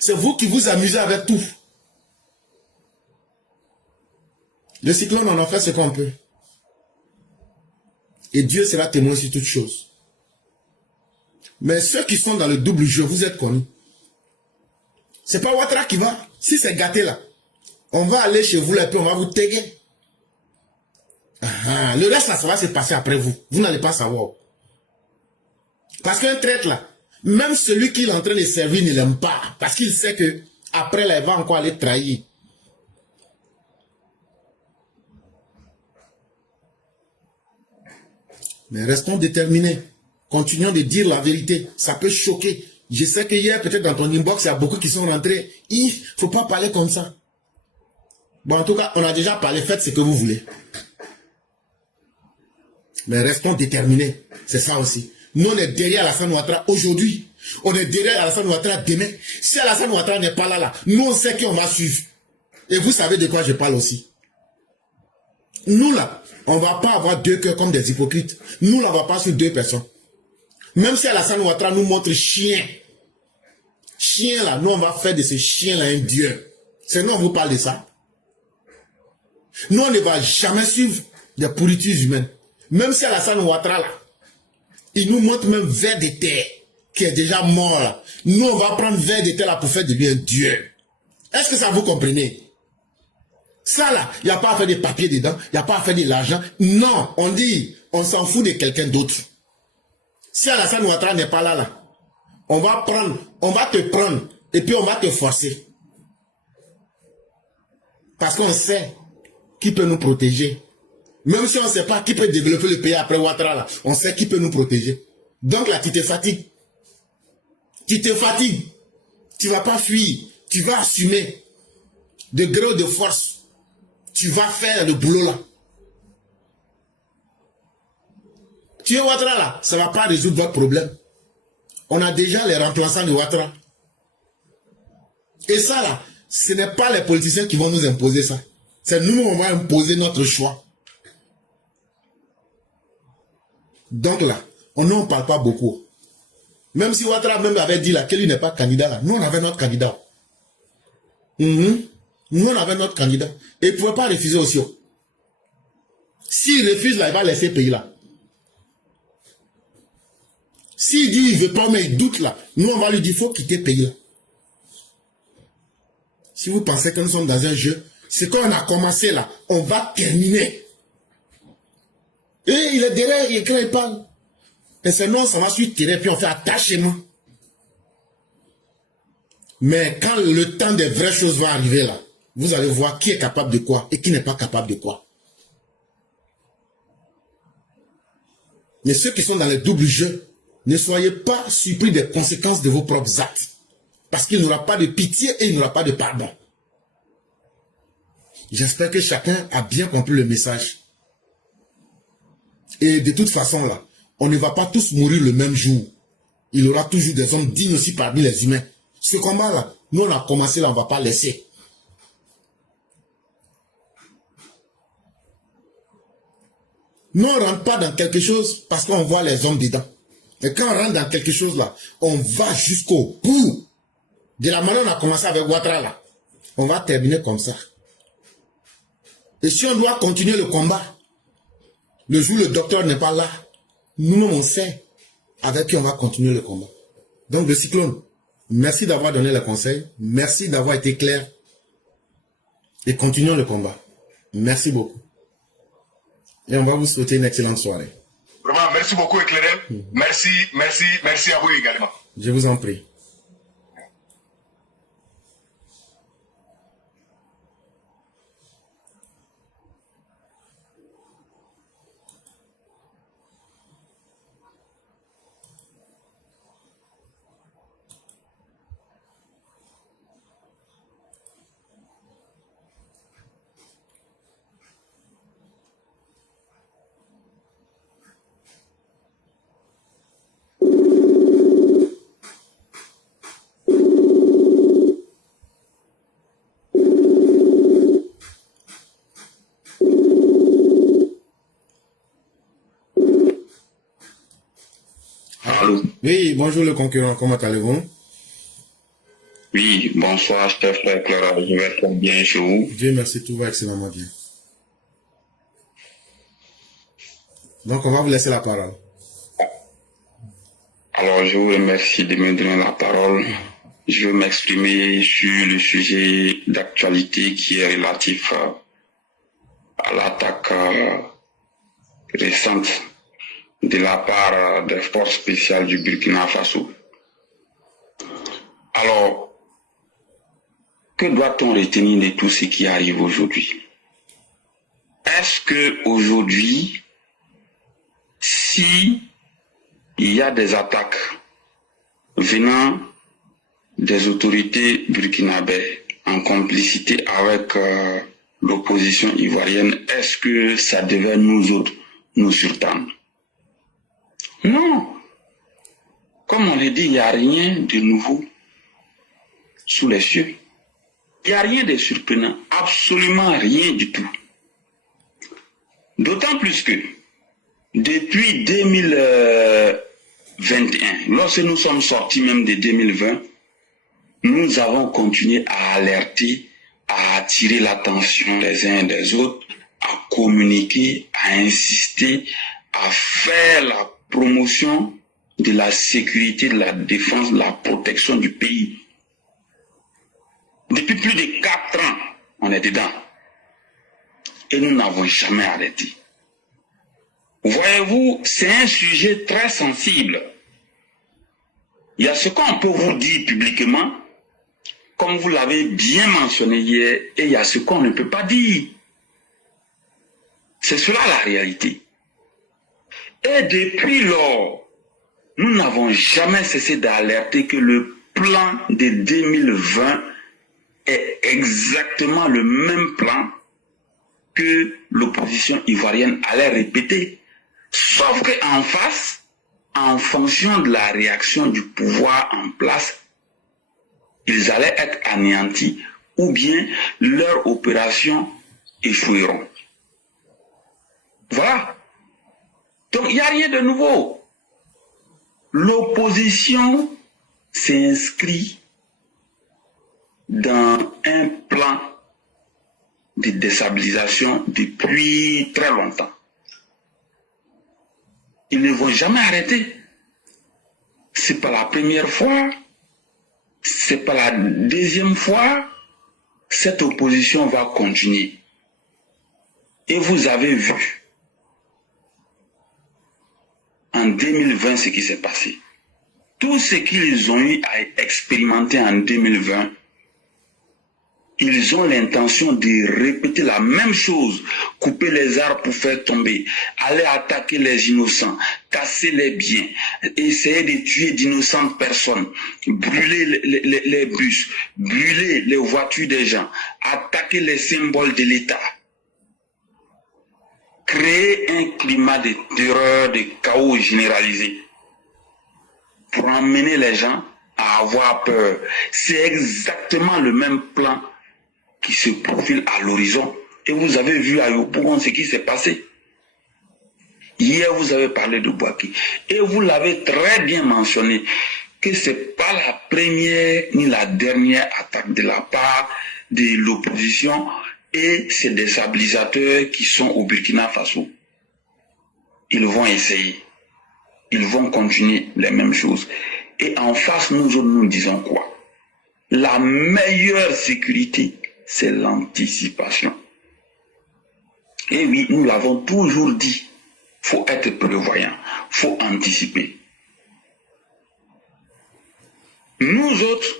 C'est vous qui vous amusez avec tout. Le cyclone, on en fait ce qu'on peut. Et Dieu sera témoin sur toutes choses. Mais ceux qui sont dans le double jeu, vous êtes connus. C'est pas Ouattara qui va. Si c'est gâté là, on va aller chez vous là et puis on va vous taguer. Le reste là, ça va se passer après vous. Vous n'allez pas savoir. Parce qu'un traître là, même celui qui est en train de servir ne l'aime pas. Parce qu'il sait que après là, il va encore aller trahir. Mais restons déterminés. Continuons de dire la vérité. Ça peut choquer. Je sais que hier, peut-être dans ton inbox, il y a beaucoup qui sont rentrés. Il ne faut pas parler comme ça. Bon, en tout cas, on a déjà parlé. Faites ce que vous voulez. Mais restons déterminés. C'est ça aussi. Nous, on est derrière Alassane Ouattara aujourd'hui. On est derrière Alassane Ouattara demain. Si Alassane Ouattara n'est pas là, nous, on sait qu'on va suivre. Et vous savez de quoi je parle aussi. Nous, là, on ne va pas avoir deux cœurs comme des hypocrites. Nous, là, on ne va pas suivre deux personnes. Même si Alassane Ouattara nous montre chien. Chien, là, nous, on va faire de ce chien-là un dieu. C'est nous, on vous parle de ça. Nous, on ne va jamais suivre des pourritures humaines. Même si Alassane Ouattara, là, il nous montre même vers de terre, qui est déjà mort, là. Nous, on va prendre vers de terre, là, pour faire de lui un dieu. Est-ce que ça vous comprenez? Ça, là, il n'y a pas à faire des papiers dedans, il n'y a pas à faire de l'argent. Non, on dit, on s'en fout de quelqu'un d'autre. Si Alassane Ouattara n'est pas là, là, on va te prendre, et puis on va te forcer. Parce qu'on sait qui peut nous protéger. Même si on ne sait pas qui peut développer le pays après Ouattara, là, on sait qui peut nous protéger. Donc là, tu te fatigues. Tu te fatigues. Tu ne vas pas fuir. Tu vas assumer. De gré ou de force. Tu vas faire le boulot là. Tu es Ouattara là, ça ne va pas résoudre votre problème. On a déjà les remplaçants de Ouattara. Et ça là, ce n'est pas les politiciens qui vont nous imposer ça. C'est nous, on va imposer notre choix. Donc là, on n'en parle pas beaucoup. Même si Ouattara même avait dit là qu'il n'est pas candidat là, nous on avait notre candidat. Nous on avait notre candidat. Et il ne pouvait pas refuser aussi. S'il refuse là, il va laisser payer là. S'il dit il ne veut pas, mais il doute là, nous on va lui dire il faut quitter le pays là. Si vous pensez que nous sommes dans un jeu, c'est qu'on a commencé là, on va terminer. Et il est derrière, il craint, il parle. Et c'est non, ça va sur le terrain, puis on fait attachez-moi. Mais quand le temps des vraies choses va arriver là, vous allez voir qui est capable de quoi et qui n'est pas capable de quoi. Mais ceux qui sont dans les doubles jeux, ne soyez pas surpris des conséquences de vos propres actes. Parce qu'il n'y aura pas de pitié et il n'y aura pas de pardon. J'espère que chacun a bien compris le message. Et de toute façon là, on ne va pas tous mourir le même jour. Il y aura toujours des hommes dignes aussi parmi les humains. Ce combat là, nous on a commencé là, on ne va pas laisser. Nous on ne rentre pas dans quelque chose parce qu'on voit les hommes dedans. Et quand on rentre dans quelque chose là, on va jusqu'au bout. De la manière dont on a commencé avec Ouattara là, on va terminer comme ça. Et si on doit continuer le combat, le jour où le docteur n'est pas là, nous-mêmes on sait avec qui on va continuer le combat. Donc le cyclone, merci d'avoir donné le conseil, merci d'avoir été clair et continuons le combat. Merci beaucoup. Et on va vous souhaiter une excellente soirée. Vraiment, merci beaucoup, éclairé. Merci à vous également. Je vous en prie. Oui, bonjour le concurrent, comment allez-vous? Oui, bonsoir, cher frère Clara, je vais très bien chez vous. Dieu merci, tout va excellemment bien. Donc, on va vous laisser la parole. Alors, je vous remercie de me donner la parole. Je veux m'exprimer sur le sujet d'actualité qui est relatif à l'attaque récente de la part des forces spéciales du Burkina Faso. Alors, que doit-on retenir de tout ce qui arrive aujourd'hui? Est-ce que aujourd'hui, si il y a des attaques venant des autorités burkinabées en complicité avec l'opposition ivoirienne, est-ce que ça devait nous autres nous surprendre? Non. Comme on l'a dit, il n'y a rien de nouveau sous les cieux. Il n'y a rien de surprenant, absolument rien du tout. D'autant plus que depuis 2021, lorsque nous sommes sortis même de 2020, nous avons continué à alerter, à attirer l'attention des uns et des autres, à communiquer, à insister, à faire la promotion de la sécurité, de la défense, de la protection du pays. Depuis plus de 4 ans, on est dedans. Et nous n'avons jamais arrêté. Voyez-vous, c'est un sujet très sensible. Il y a ce qu'on peut vous dire publiquement, comme vous l'avez bien mentionné hier, et il y a ce qu'on ne peut pas dire. C'est cela la réalité. Et depuis lors, nous n'avons jamais cessé d'alerter que le plan de 2020 est exactement le même plan que l'opposition ivoirienne allait répéter. Sauf qu'en face, en fonction de la réaction du pouvoir en place, ils allaient être anéantis ou bien leurs opérations échoueront. Voilà. Donc il n'y a rien de nouveau. L'opposition s'inscrit dans un plan de déstabilisation depuis très longtemps. Ils ne vont jamais arrêter. C'est pas la première fois, c'est pas la deuxième fois. Cette opposition va continuer. Et vous avez vu en 2020 ce qui s'est passé. Tout ce qu'ils ont eu à expérimenter en 2020, ils ont l'intention de répéter la même chose, couper les arbres pour faire tomber, aller attaquer les innocents, casser les biens, essayer de tuer d'innocentes personnes, brûler les bus, brûler les voitures des gens, attaquer les symboles de l'État, créer un climat de terreur, de chaos généralisé pour emmener les gens à avoir peur. C'est exactement le même plan qui se profile à l'horizon. Et vous avez vu à Yopougon ce qui s'est passé. Hier, vous avez parlé de Bouaké. Et vous l'avez très bien mentionné, que ce n'est pas la première ni la dernière attaque de la part de l'opposition et ces déstabilisateurs qui sont au Burkina Faso. Ils vont essayer. Ils vont continuer les mêmes choses. Et en face, nous disons quoi? La meilleure sécurité, c'est l'anticipation. Et oui, nous l'avons toujours dit, il faut être prévoyant, il faut anticiper. Nous autres,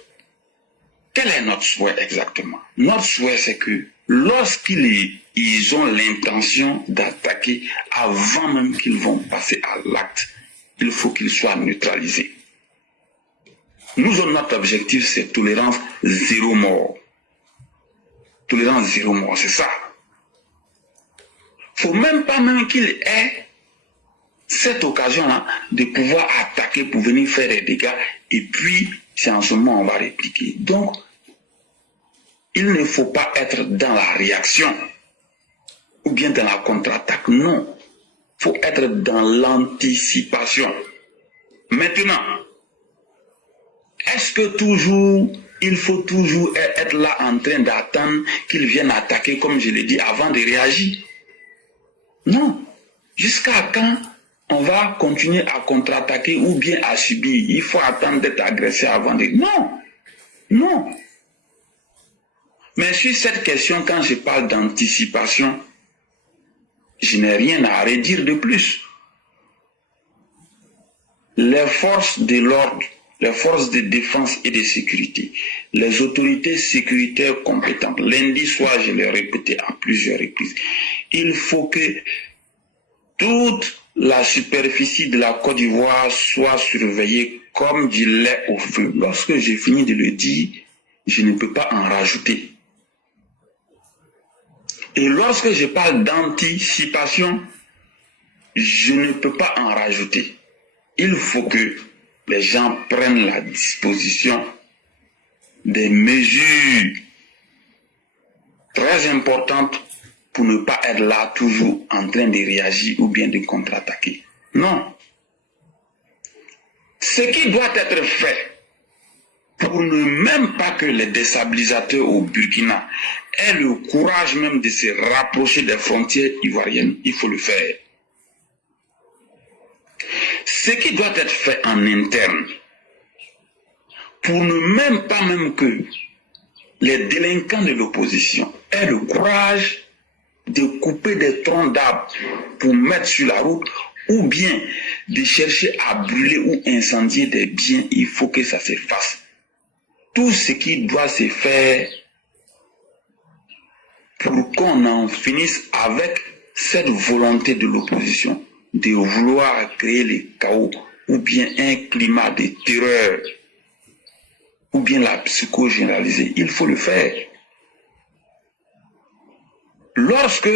quel est notre souhait exactement? Notre souhait, c'est que lorsqu'ils ont l'intention d'attaquer, avant même qu'ils vont passer à l'acte, il faut qu'ils soient neutralisés. Notre objectif, c'est tolérance zéro mort. Tolérance zéro mort, c'est ça. Il ne faut même pas qu'il ait cette occasion-là de pouvoir attaquer pour venir faire des dégâts et puis c'est en ce moment on va répliquer. Donc, il ne faut pas être dans la réaction ou bien dans la contre-attaque, non. Il faut être dans l'anticipation. Maintenant, est-ce que il faut toujours être là en train d'attendre qu'ils viennent attaquer, comme je l'ai dit, avant de réagir? Non. Jusqu'à quand on va continuer à contre-attaquer ou bien à subir? Il faut attendre d'être agressé avant de... Non. Non. Mais sur cette question, quand je parle d'anticipation, je n'ai rien à redire de plus. Les forces de l'ordre, les forces de défense et de sécurité, les autorités sécuritaires compétentes, lundi soir, je l'ai répété à plusieurs reprises, il faut que toute la superficie de la Côte d'Ivoire soit surveillée comme du lait au feu. Lorsque j'ai fini de le dire, je ne peux pas en rajouter. Et lorsque je parle d'anticipation, je ne peux pas en rajouter. Il faut que les gens prennent la disposition des mesures très importantes pour ne pas être là toujours en train de réagir ou bien de contre-attaquer. Non. Ce qui doit être fait pour ne même pas que les déstabilisateurs au Burkina aient le courage même de se rapprocher des frontières ivoiriennes, il faut le faire. Ce qui doit être fait en interne, pour ne même pas même que les délinquants de l'opposition aient le courage de couper des troncs d'arbres pour mettre sur la route ou bien de chercher à brûler ou incendier des biens, il faut que ça se fasse. Tout ce qui doit se faire pour qu'on en finisse avec cette volonté de l'opposition de vouloir créer le chaos ou bien un climat de terreur ou bien la psychose généralisée, il faut le faire. Lorsque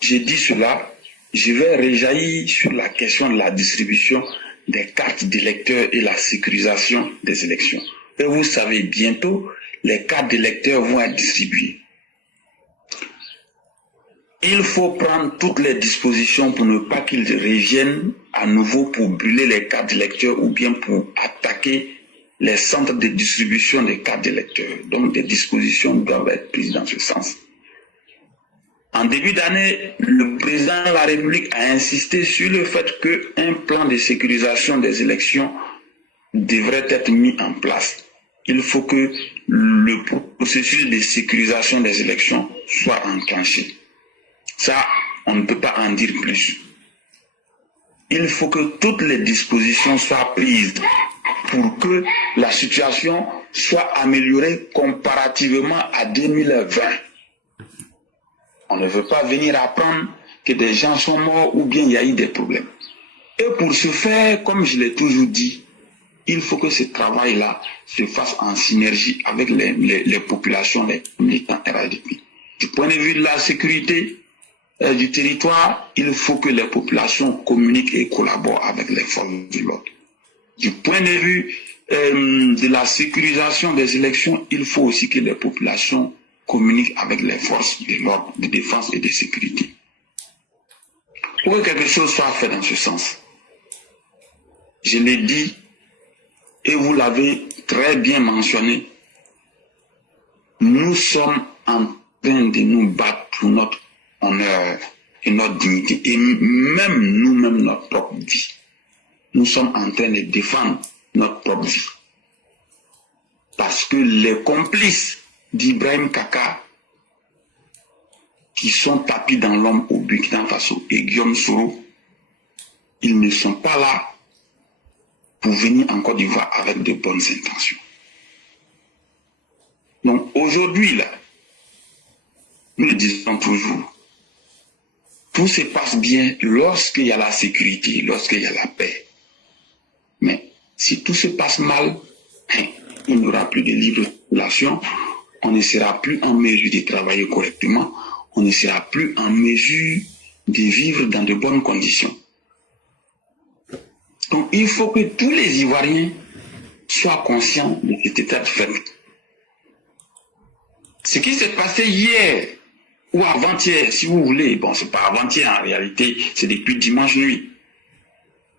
je dis cela, je vais réjaillir sur la question de la distribution des cartes d'électeurs et la sécurisation des élections. Et vous savez, bientôt, les cartes d'électeurs vont être distribuées. Il faut prendre toutes les dispositions pour ne pas qu'ils reviennent à nouveau pour brûler les cartes d'électeurs ou bien pour attaquer les centres de distribution des cartes d'électeurs. Donc des dispositions doivent être prises dans ce sens. En début d'année, le président de la République a insisté sur le fait qu'un plan de sécurisation des élections devrait être mis en place. Il faut que le processus de sécurisation des élections soit enclenché. Ça, on ne peut pas en dire plus. Il faut que toutes les dispositions soient prises pour que la situation soit améliorée comparativement à 2020. On ne veut pas venir apprendre que des gens sont morts ou bien il y a eu des problèmes. Et pour ce faire, comme je l'ai toujours dit, il faut que ce travail-là se fasse en synergie avec les populations, les militants RADP. Du point de vue de la sécurité du territoire, il faut que les populations communiquent et collaborent avec les forces de l'ordre. Du point de vue de la sécurisation des élections, il faut aussi que les populations communiquent avec les forces de l'ordre, de défense et de sécurité. Pour que quelque chose soit fait dans ce sens, je l'ai dit et vous l'avez très bien mentionné, nous sommes en train de nous battre pour notre honneur et notre dignité et même nous-mêmes notre propre vie. Nous sommes en train de défendre notre propre vie. Parce que les complices d'Ibrahim Kaka, qui sont tapis dans l'ombre au Burkina Faso et Guillaume Soro, ils ne sont pas là pour venir en Côte d'Ivoire avec de bonnes intentions. Donc aujourd'hui, là, nous le disons toujours, tout se passe bien lorsqu'il y a la sécurité, lorsqu'il y a la paix. Mais si tout se passe mal, il n'y aura plus de libre circulation, on ne sera plus en mesure de travailler correctement, on ne sera plus en mesure de vivre dans de bonnes conditions. Donc il faut que tous les Ivoiriens soient conscients de cet état de fait. Ce qui s'est passé hier ou avant-hier, si vous voulez, bon, c'est pas avant-hier en réalité, c'est depuis dimanche nuit,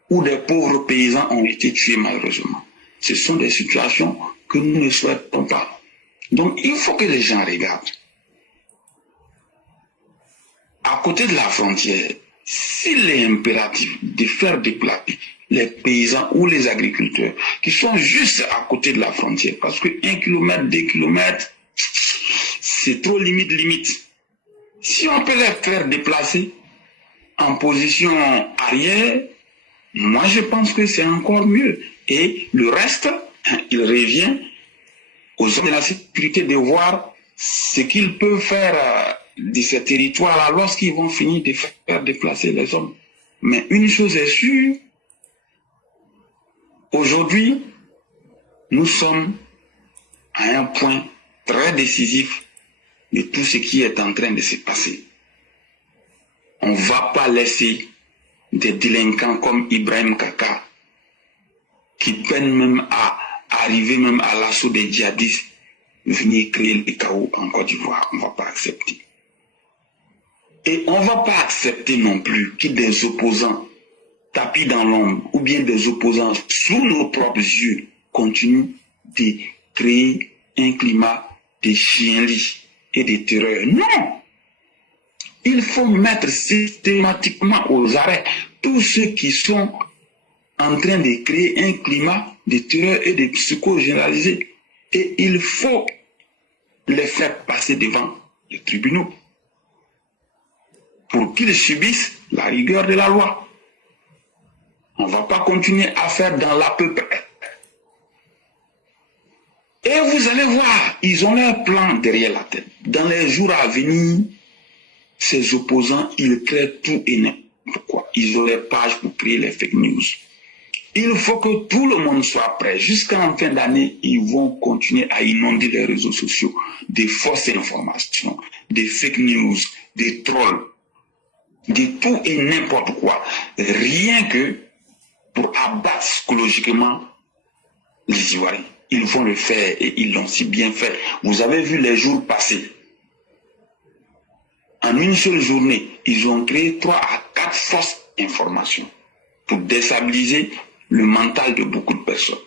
où des pauvres paysans ont été tués malheureusement. Ce sont des situations que nous ne souhaitons pas. Donc il faut que les gens regardent. À côté de la frontière, s'il est impératif de faire déplacer les paysans ou les agriculteurs qui sont juste à côté de la frontière, parce que 1 kilomètre, 2 kilomètres, c'est trop limite. Si on peut les faire déplacer en position arrière, moi je pense que c'est encore mieux. Et le reste, il revient aux hommes de la sécurité de voir ce qu'ils peuvent faire de ces territoires-là lorsqu'ils vont finir de faire déplacer les hommes. Mais une chose est sûre, aujourd'hui, nous sommes à un point très décisif de tout ce qui est en train de se passer. On ne va pas laisser des délinquants comme Ibrahim Kaka, qui peinent même à arriver même à l'assaut des djihadistes, venir créer le chaos en Côte d'Ivoire. On ne va pas accepter. Et on ne va pas accepter non plus que des opposants tapis dans l'ombre ou bien des opposants sous nos propres yeux continuent de créer un climat de chien-lit et de terreur. Non! Il faut mettre systématiquement aux arrêts tous ceux qui sont en train de créer un climat de terreur et de psychose généralisée. Et il faut les faire passer devant les tribunaux pour qu'ils subissent la rigueur de la loi. On ne va pas continuer à faire dans la peuple. Et vous allez voir, ils ont leur plan derrière la tête. Dans les jours à venir, ces opposants, ils créent tout et n'importe quoi. Ils ont les pages pour créer les fake news. Il faut que tout le monde soit prêt. Jusqu'en fin d'année, ils vont continuer à inonder les réseaux sociaux de fausses informations, des fake news, des trolls, de tout et n'importe quoi. Rien que pour abattre psychologiquement les Ivoiriens. Ils vont le faire et ils l'ont si bien fait. Vous avez vu les jours passés. En une seule journée, ils ont créé 3 à 4 fausses informations pour déstabiliser le mental de beaucoup de personnes.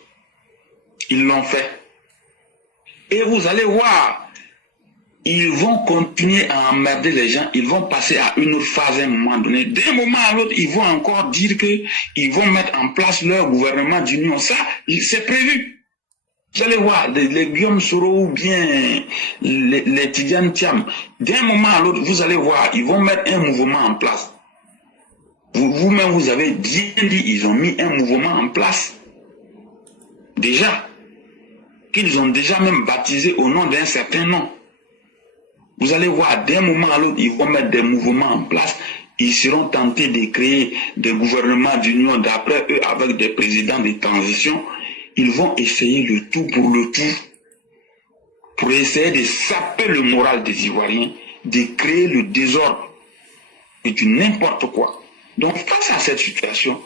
Ils l'ont fait. Et vous allez voir, ils vont continuer à emmerder les gens, ils vont passer à une autre phase à un moment donné. D'un moment à l'autre, ils vont encore dire qu'ils vont mettre en place leur gouvernement d'union. Ça, c'est prévu. Vous allez voir, les Guillaume Soro ou bien les Tidiane Thiam, d'un moment à l'autre, vous allez voir, ils vont mettre un mouvement en place. Vous-même, vous avez bien dit, ils ont mis un mouvement en place. Déjà, qu'ils ont déjà même baptisé au nom d'un certain nom. Vous allez voir, d'un moment à l'autre, ils vont mettre des mouvements en place. Ils seront tentés de créer des gouvernements d'union d'après eux avec des présidents de transition. Ils vont essayer le tout pour essayer de saper le moral des Ivoiriens, de créer le désordre et du n'importe quoi. Donc face à cette situation,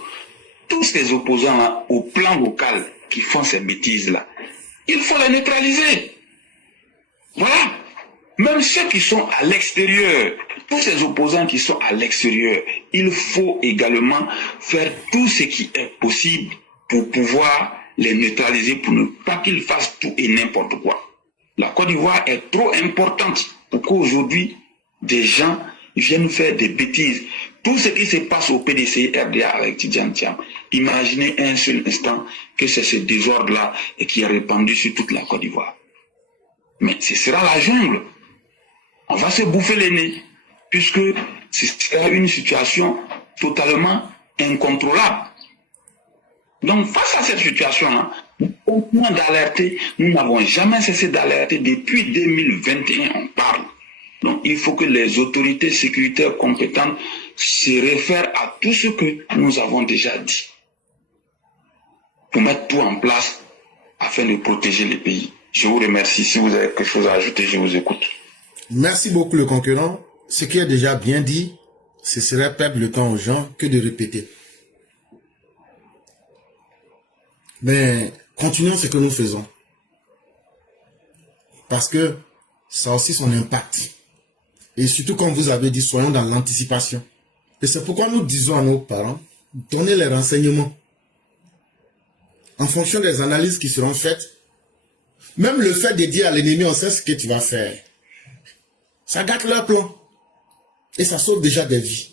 tous ces opposants-là au plan local qui font ces bêtises-là, il faut les neutraliser. Voilà. Même ceux qui sont à l'extérieur, tous ces opposants qui sont à l'extérieur, il faut également faire tout ce qui est possible pour pouvoir les neutraliser, pour ne pas qu'ils fassent tout et n'importe quoi. La Côte d'Ivoire est trop importante pour qu'aujourd'hui, des gens viennent faire des bêtises. Tout ce qui se passe au PDC RDA avec Tidiane Thiam, imaginez un seul instant que c'est ce désordre-là et qui est répandu sur toute la Côte d'Ivoire. Mais ce sera la jungle. On va se bouffer les nez, puisque ce sera une situation totalement incontrôlable. Donc, face à cette situation-là, nous continuons d'alerter. Nous n'avons jamais cessé d'alerter. Depuis 2021, on parle. Donc, il faut que les autorités sécuritaires compétentes se réfèrent à tout ce que nous avons déjà dit, pour mettre tout en place afin de protéger les pays. Je vous remercie. Si vous avez quelque chose à ajouter, je vous écoute. Merci beaucoup le concurrent. Ce qui est déjà bien dit, ce serait perdre le temps aux gens que de répéter. Mais continuons ce que nous faisons. Parce que ça a aussi son impact. Et surtout, comme vous avez dit, soyons dans l'anticipation. Et c'est pourquoi nous disons à nos parents, donnez les renseignements. En fonction des analyses qui seront faites, même le fait de dire à l'ennemi, on sait ce que tu vas faire. Ça gâte leur plan. Et ça sauve déjà des vies.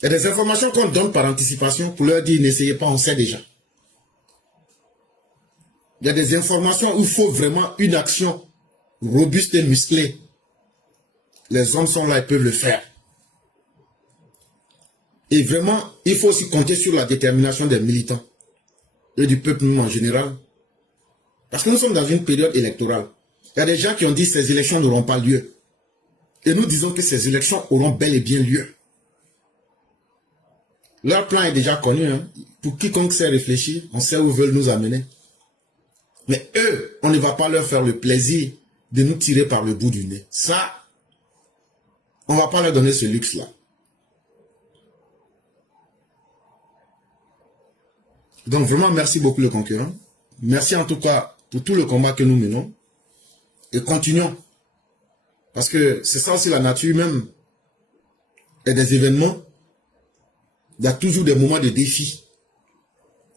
Il y a des informations qu'on donne par anticipation pour leur dire, n'essayez pas, on sait déjà. Il y a des informations où il faut vraiment une action robuste et musclée. Les hommes sont là, ils peuvent le faire. Et vraiment, il faut aussi compter sur la détermination des militants et du peuple en général. Parce que nous sommes dans une période électorale. Il y a des gens qui ont dit que ces élections n'auront pas lieu. Et nous disons que ces élections auront bel et bien lieu. Leur plan est déjà connu. Hein. Pour quiconque sait réfléchir, on sait où ils veulent nous amener. Mais eux, on ne va pas leur faire le plaisir de nous tirer par le bout du nez. Ça, on ne va pas leur donner ce luxe-là. Donc vraiment, merci beaucoup le concurrent. Merci en tout cas pour tout le combat que nous menons. Et continuons. Parce que c'est ça aussi la nature même. Et des événements, il y a toujours des moments de défi.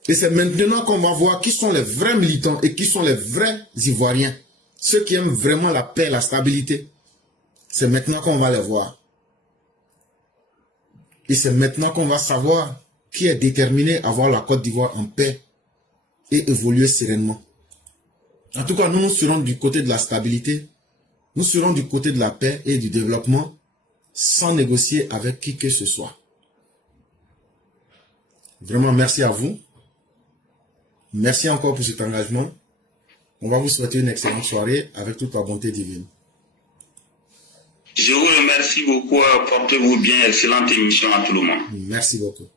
Et c'est maintenant qu'on va voir qui sont les vrais militants et qui sont les vrais Ivoiriens. Ceux qui aiment vraiment la paix, la stabilité. C'est maintenant qu'on va les voir. Et c'est maintenant qu'on va savoir qui est déterminé à voir la Côte d'Ivoire en paix et évoluer sereinement. En tout cas, nous serons du côté de la stabilité. Nous serons du côté de la paix et du développement sans négocier avec qui que ce soit. Vraiment, merci à vous. Merci encore pour cet engagement. On va vous souhaiter une excellente soirée avec toute la bonté divine. Je vous remercie beaucoup. Portez-vous bien. Excellente émission à tout le monde. Merci beaucoup.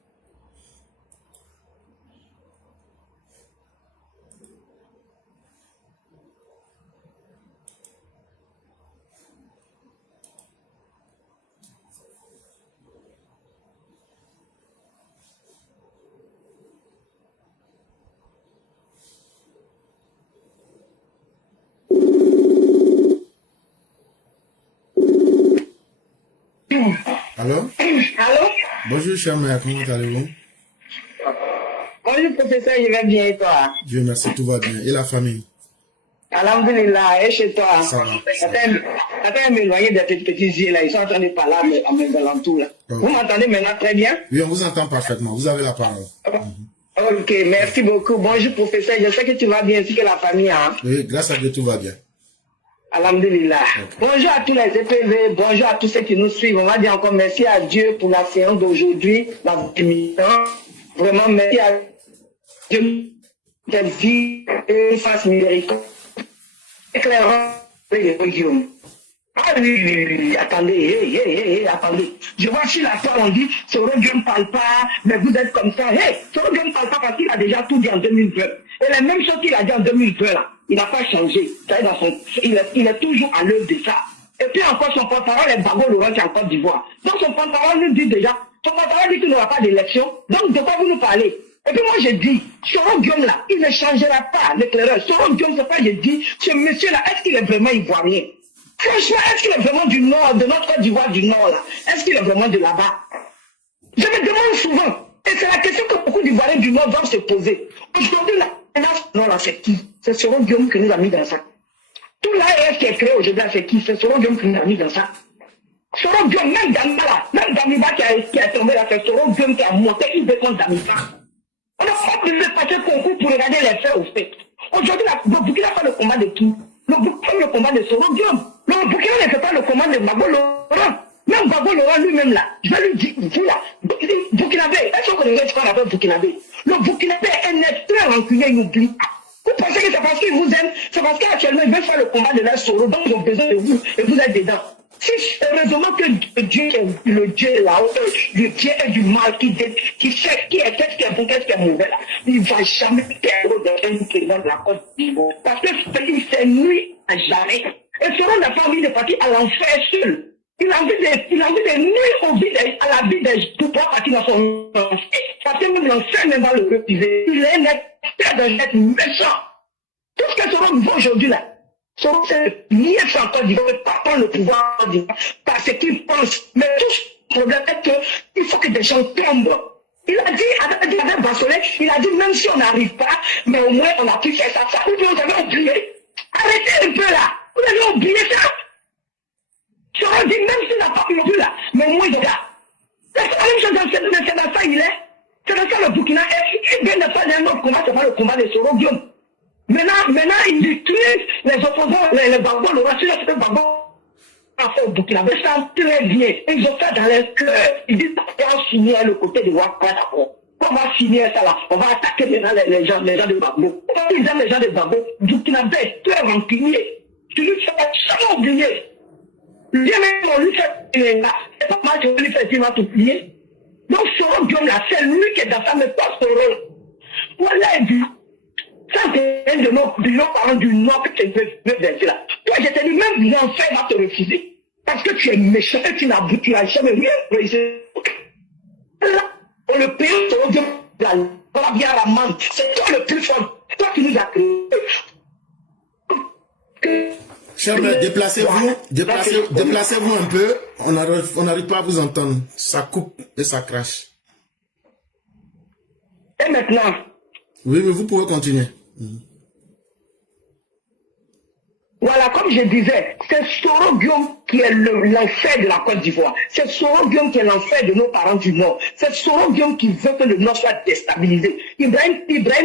Allô? Allô? Bonjour, cher mère, comment allez-vous? Bonjour, professeur, je vais bien et toi? Dieu merci, tout va bien. Et la famille? Alhamdulillah, et chez toi? Ça va. Attends, m'éloigner de tes petits yeux là, ils sont en train de parler à mes alentours là. Okay. Vous m'entendez maintenant très bien? Oui, on vous entend parfaitement. Vous avez la parole. Ok, merci beaucoup. Bonjour, professeur, je sais que tu vas bien ainsi que la famille. Hein? Oui, grâce à Dieu, tout va bien. Alhamdulillah. Okay. Bonjour à tous les EPV, bonjour à tous ceux qui nous suivent. On va dire encore merci à Dieu pour la séance d'aujourd'hui, la émission. Vraiment, merci à Dieu de vie et une face miséricorde. Éclairant les Guillaume. Ah oui, attendez, attendez. Je vois sur la toile, on dit, Soro Dieu ne parle pas, mais vous êtes comme ça. Soro Dieu ne parle pas parce qu'il a déjà tout dit en 2020. Et les mêmes choses qu'il a dit en 2020, là, il n'a pas changé. Il est toujours à l'œuvre de ça. Et puis encore, son porte-parole est Bago Laurent qui est en Côte d'Ivoire. Donc son porte-parole nous dit déjà, son porte-parole dit qu'il n'y aura pas d'élection. Donc de quoi vous nous parlez? Et puis moi je dis, Soro Guillaume là, il ne changera pas l'éclaireur. Soro Guillaume, c'est pas je dis, ce monsieur-là, est-ce qu'il est vraiment ivoirien? Franchement, est-ce qu'il est vraiment du Nord, de notre Côte d'Ivoire du Nord là? Est-ce qu'il est vraiment de là-bas? Je me demande souvent, et c'est la question que beaucoup d'Ivoiriens du Nord doivent se poser. Aujourd'hui là, non là, c'est qui? C'est Soro Guillaume qui nous a mis dans ça. Tout l'AES qui est créé aujourd'hui, c'est qui? C'est Soro Guillaume qui nous a mis dans ça. Soro Guillaume, même Damiba qui est tombé là, c'est Soro Guillaume qui a monté une défense Damiba. On n'a pas pu passer concours pour regarder les faits au fait. Aujourd'hui, le Burkina fait le combat de qui? Le Burkina fait le combat de Soro Guillaume. Le Burkina ne fait pas le combat de Bago Laurent. Même Bago Laurent lui-même là, je vais lui dire, vous là, Burkinabé, est-ce qu'on connaît ce qu'on appelle Burkinabé? Le Burkinabé est un être très rancunier, il oublie. Vous pensez que c'est parce qu'ils vous aiment, c'est parce qu'actuellement ils veulent faire le combat de leur Soro, donc ils ont besoin de vous et vous êtes dedans. Si heureusement que Dieu est le Dieu là-haut, le Dieu est du mal qui sait qu'est-ce qui est bon, qu'est-ce qui est mauvais là, il ne va jamais perdre de président de la Côte d'Ivoire. Parce que il s'est nuit à jamais. Et Soro n'a pas envie de partir à l'enfer seul. Il a envie de nuire à la vie des tout droits partis dans son enfer. Parce que même l'enfer même va le refuser. Il est un expert d'un être méchant. Tout ce que Soro veut aujourd'hui là, Soro c'est nier ça en Côte d'Ivoire, ne pas prendre le pouvoir en Côte d'Ivoire parce qu'il pense. Mais tout le problème est qu'il faut que des gens tombent. Il a dit avec Bassolé, il a dit même si on n'arrive pas, mais au moins on a pu faire ça. Ou bien vous avez oublié. Arrêtez un peu là. Vous avez oublié ça. Soro dit même s'il n'a pas pu là, mais au moins il est là. C'est la même chose c'est dans ça il est. C'est dans ça le Burkina est. Il vient de faire un autre combat, c'est pas le combat de Soro Guillaume. Maintenant, ils utilisent les opposants, les Bago Laurent, sur les Bago au Burkina. Ils sont très bien. Ils ont fait dans les cœurs. Ils disent qu'on va signer le côté de Ouattara d'abord. On va signer ça là. On va attaquer maintenant les gens de Bago. Ils aiment les gens de Bago. Burkina est très rancunier. Tu lui fais jamais oublier. Lui même, on lui fait là. C'est pas mal que lui fait, il va t'oublier. Donc, Soro Guillaume, là, c'est lui qui est dans ça, mais pas Soro. Voilà, il dit, ça, c'est un de nos parents du Nord qui est venu là. Toi, je t'ai dit, même l'enfer va te refuser. Parce que tu es méchant et tu n'as jamais rien réussi. Là, on le paye, Soro Guillaume, là, on va bien la main. C'est toi le plus fort. Toi qui nous as créé. Cher mère, déplacez-vous un peu. On n'arrive pas à vous entendre. Ça coupe et ça crache. Et maintenant? Oui, mais vous pouvez continuer. Voilà, comme je disais, c'est Soro Guillaume qui est l'enfer de la Côte d'Ivoire. C'est Soro Guillaume qui est l'enfer de nos parents du Nord. C'est Soro Guillaume qui veut que le Nord soit déstabilisé. Ibrahim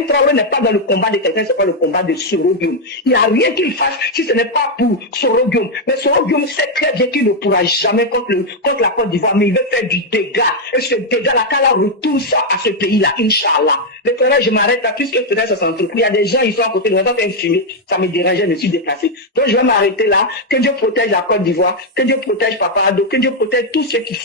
Traoré n'est pas dans le combat de quelqu'un, c'est pas le combat de Soro Guillaume. Il n'y a rien qu'il fasse si ce n'est pas pour Soro Guillaume. Mais Soro Guillaume sait très bien qu'il ne pourra jamais contre la Côte d'Ivoire, mais il veut faire du dégât. Et ce dégât-là, quand il retourne ça à ce pays-là, Inch'Allah. Le frère, je m'arrête là, puisque peut-être ça s'entretrouve. Il y a des gens, ils sont à côté de moi, ils fumer. Ça me dérangeait, je me suis déplacé. Donc je vais m'arrêter là. Que Dieu protège la Côte d'Ivoire, que Dieu protège Papa Ado, que Dieu protège tous ceux qui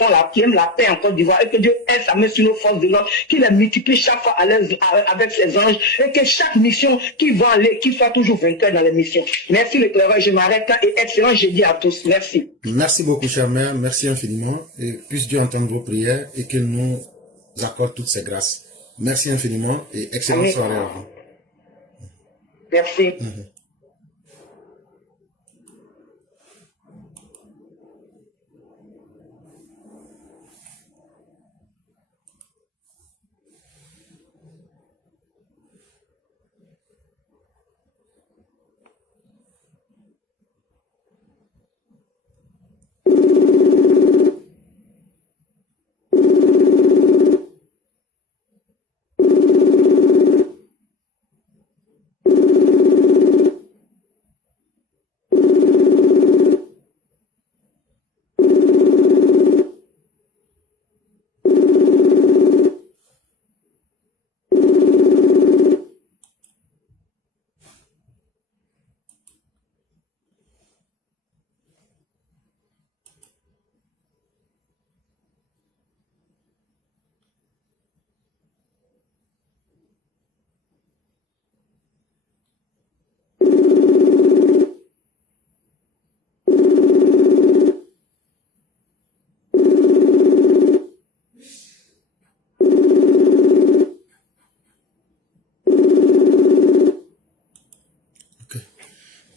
aiment la paix en Côte d'Ivoire, et que Dieu aide sa main sur nos forces de l'ordre, qu'il les multiplie chaque fois avec ses anges, et que chaque mission qui va aller, qu'il soit toujours vainqueur dans les missions. Merci le frère, je m'arrête là, et excellent jeudi à tous. Merci. Merci beaucoup, chère mère. Merci infiniment. Et puisse Dieu entendre vos prières et qu'il nous accorde toutes ses grâces. Merci infiniment et excellente soirée à vous. Merci.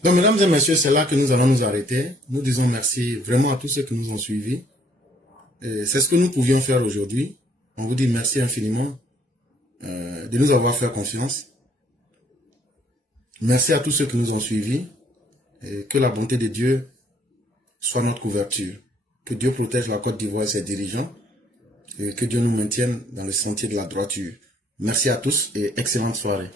Donc, mesdames et messieurs, c'est là que nous allons nous arrêter. Nous disons merci vraiment à tous ceux qui nous ont suivis. C'est ce que nous pouvions faire aujourd'hui. On vous dit merci infiniment de nous avoir fait confiance. Merci à tous ceux qui nous ont suivis. Et que la bonté de Dieu soit notre couverture. Que Dieu protège la Côte d'Ivoire et ses dirigeants. Et que Dieu nous maintienne dans le sentier de la droiture. Merci à tous et excellente soirée.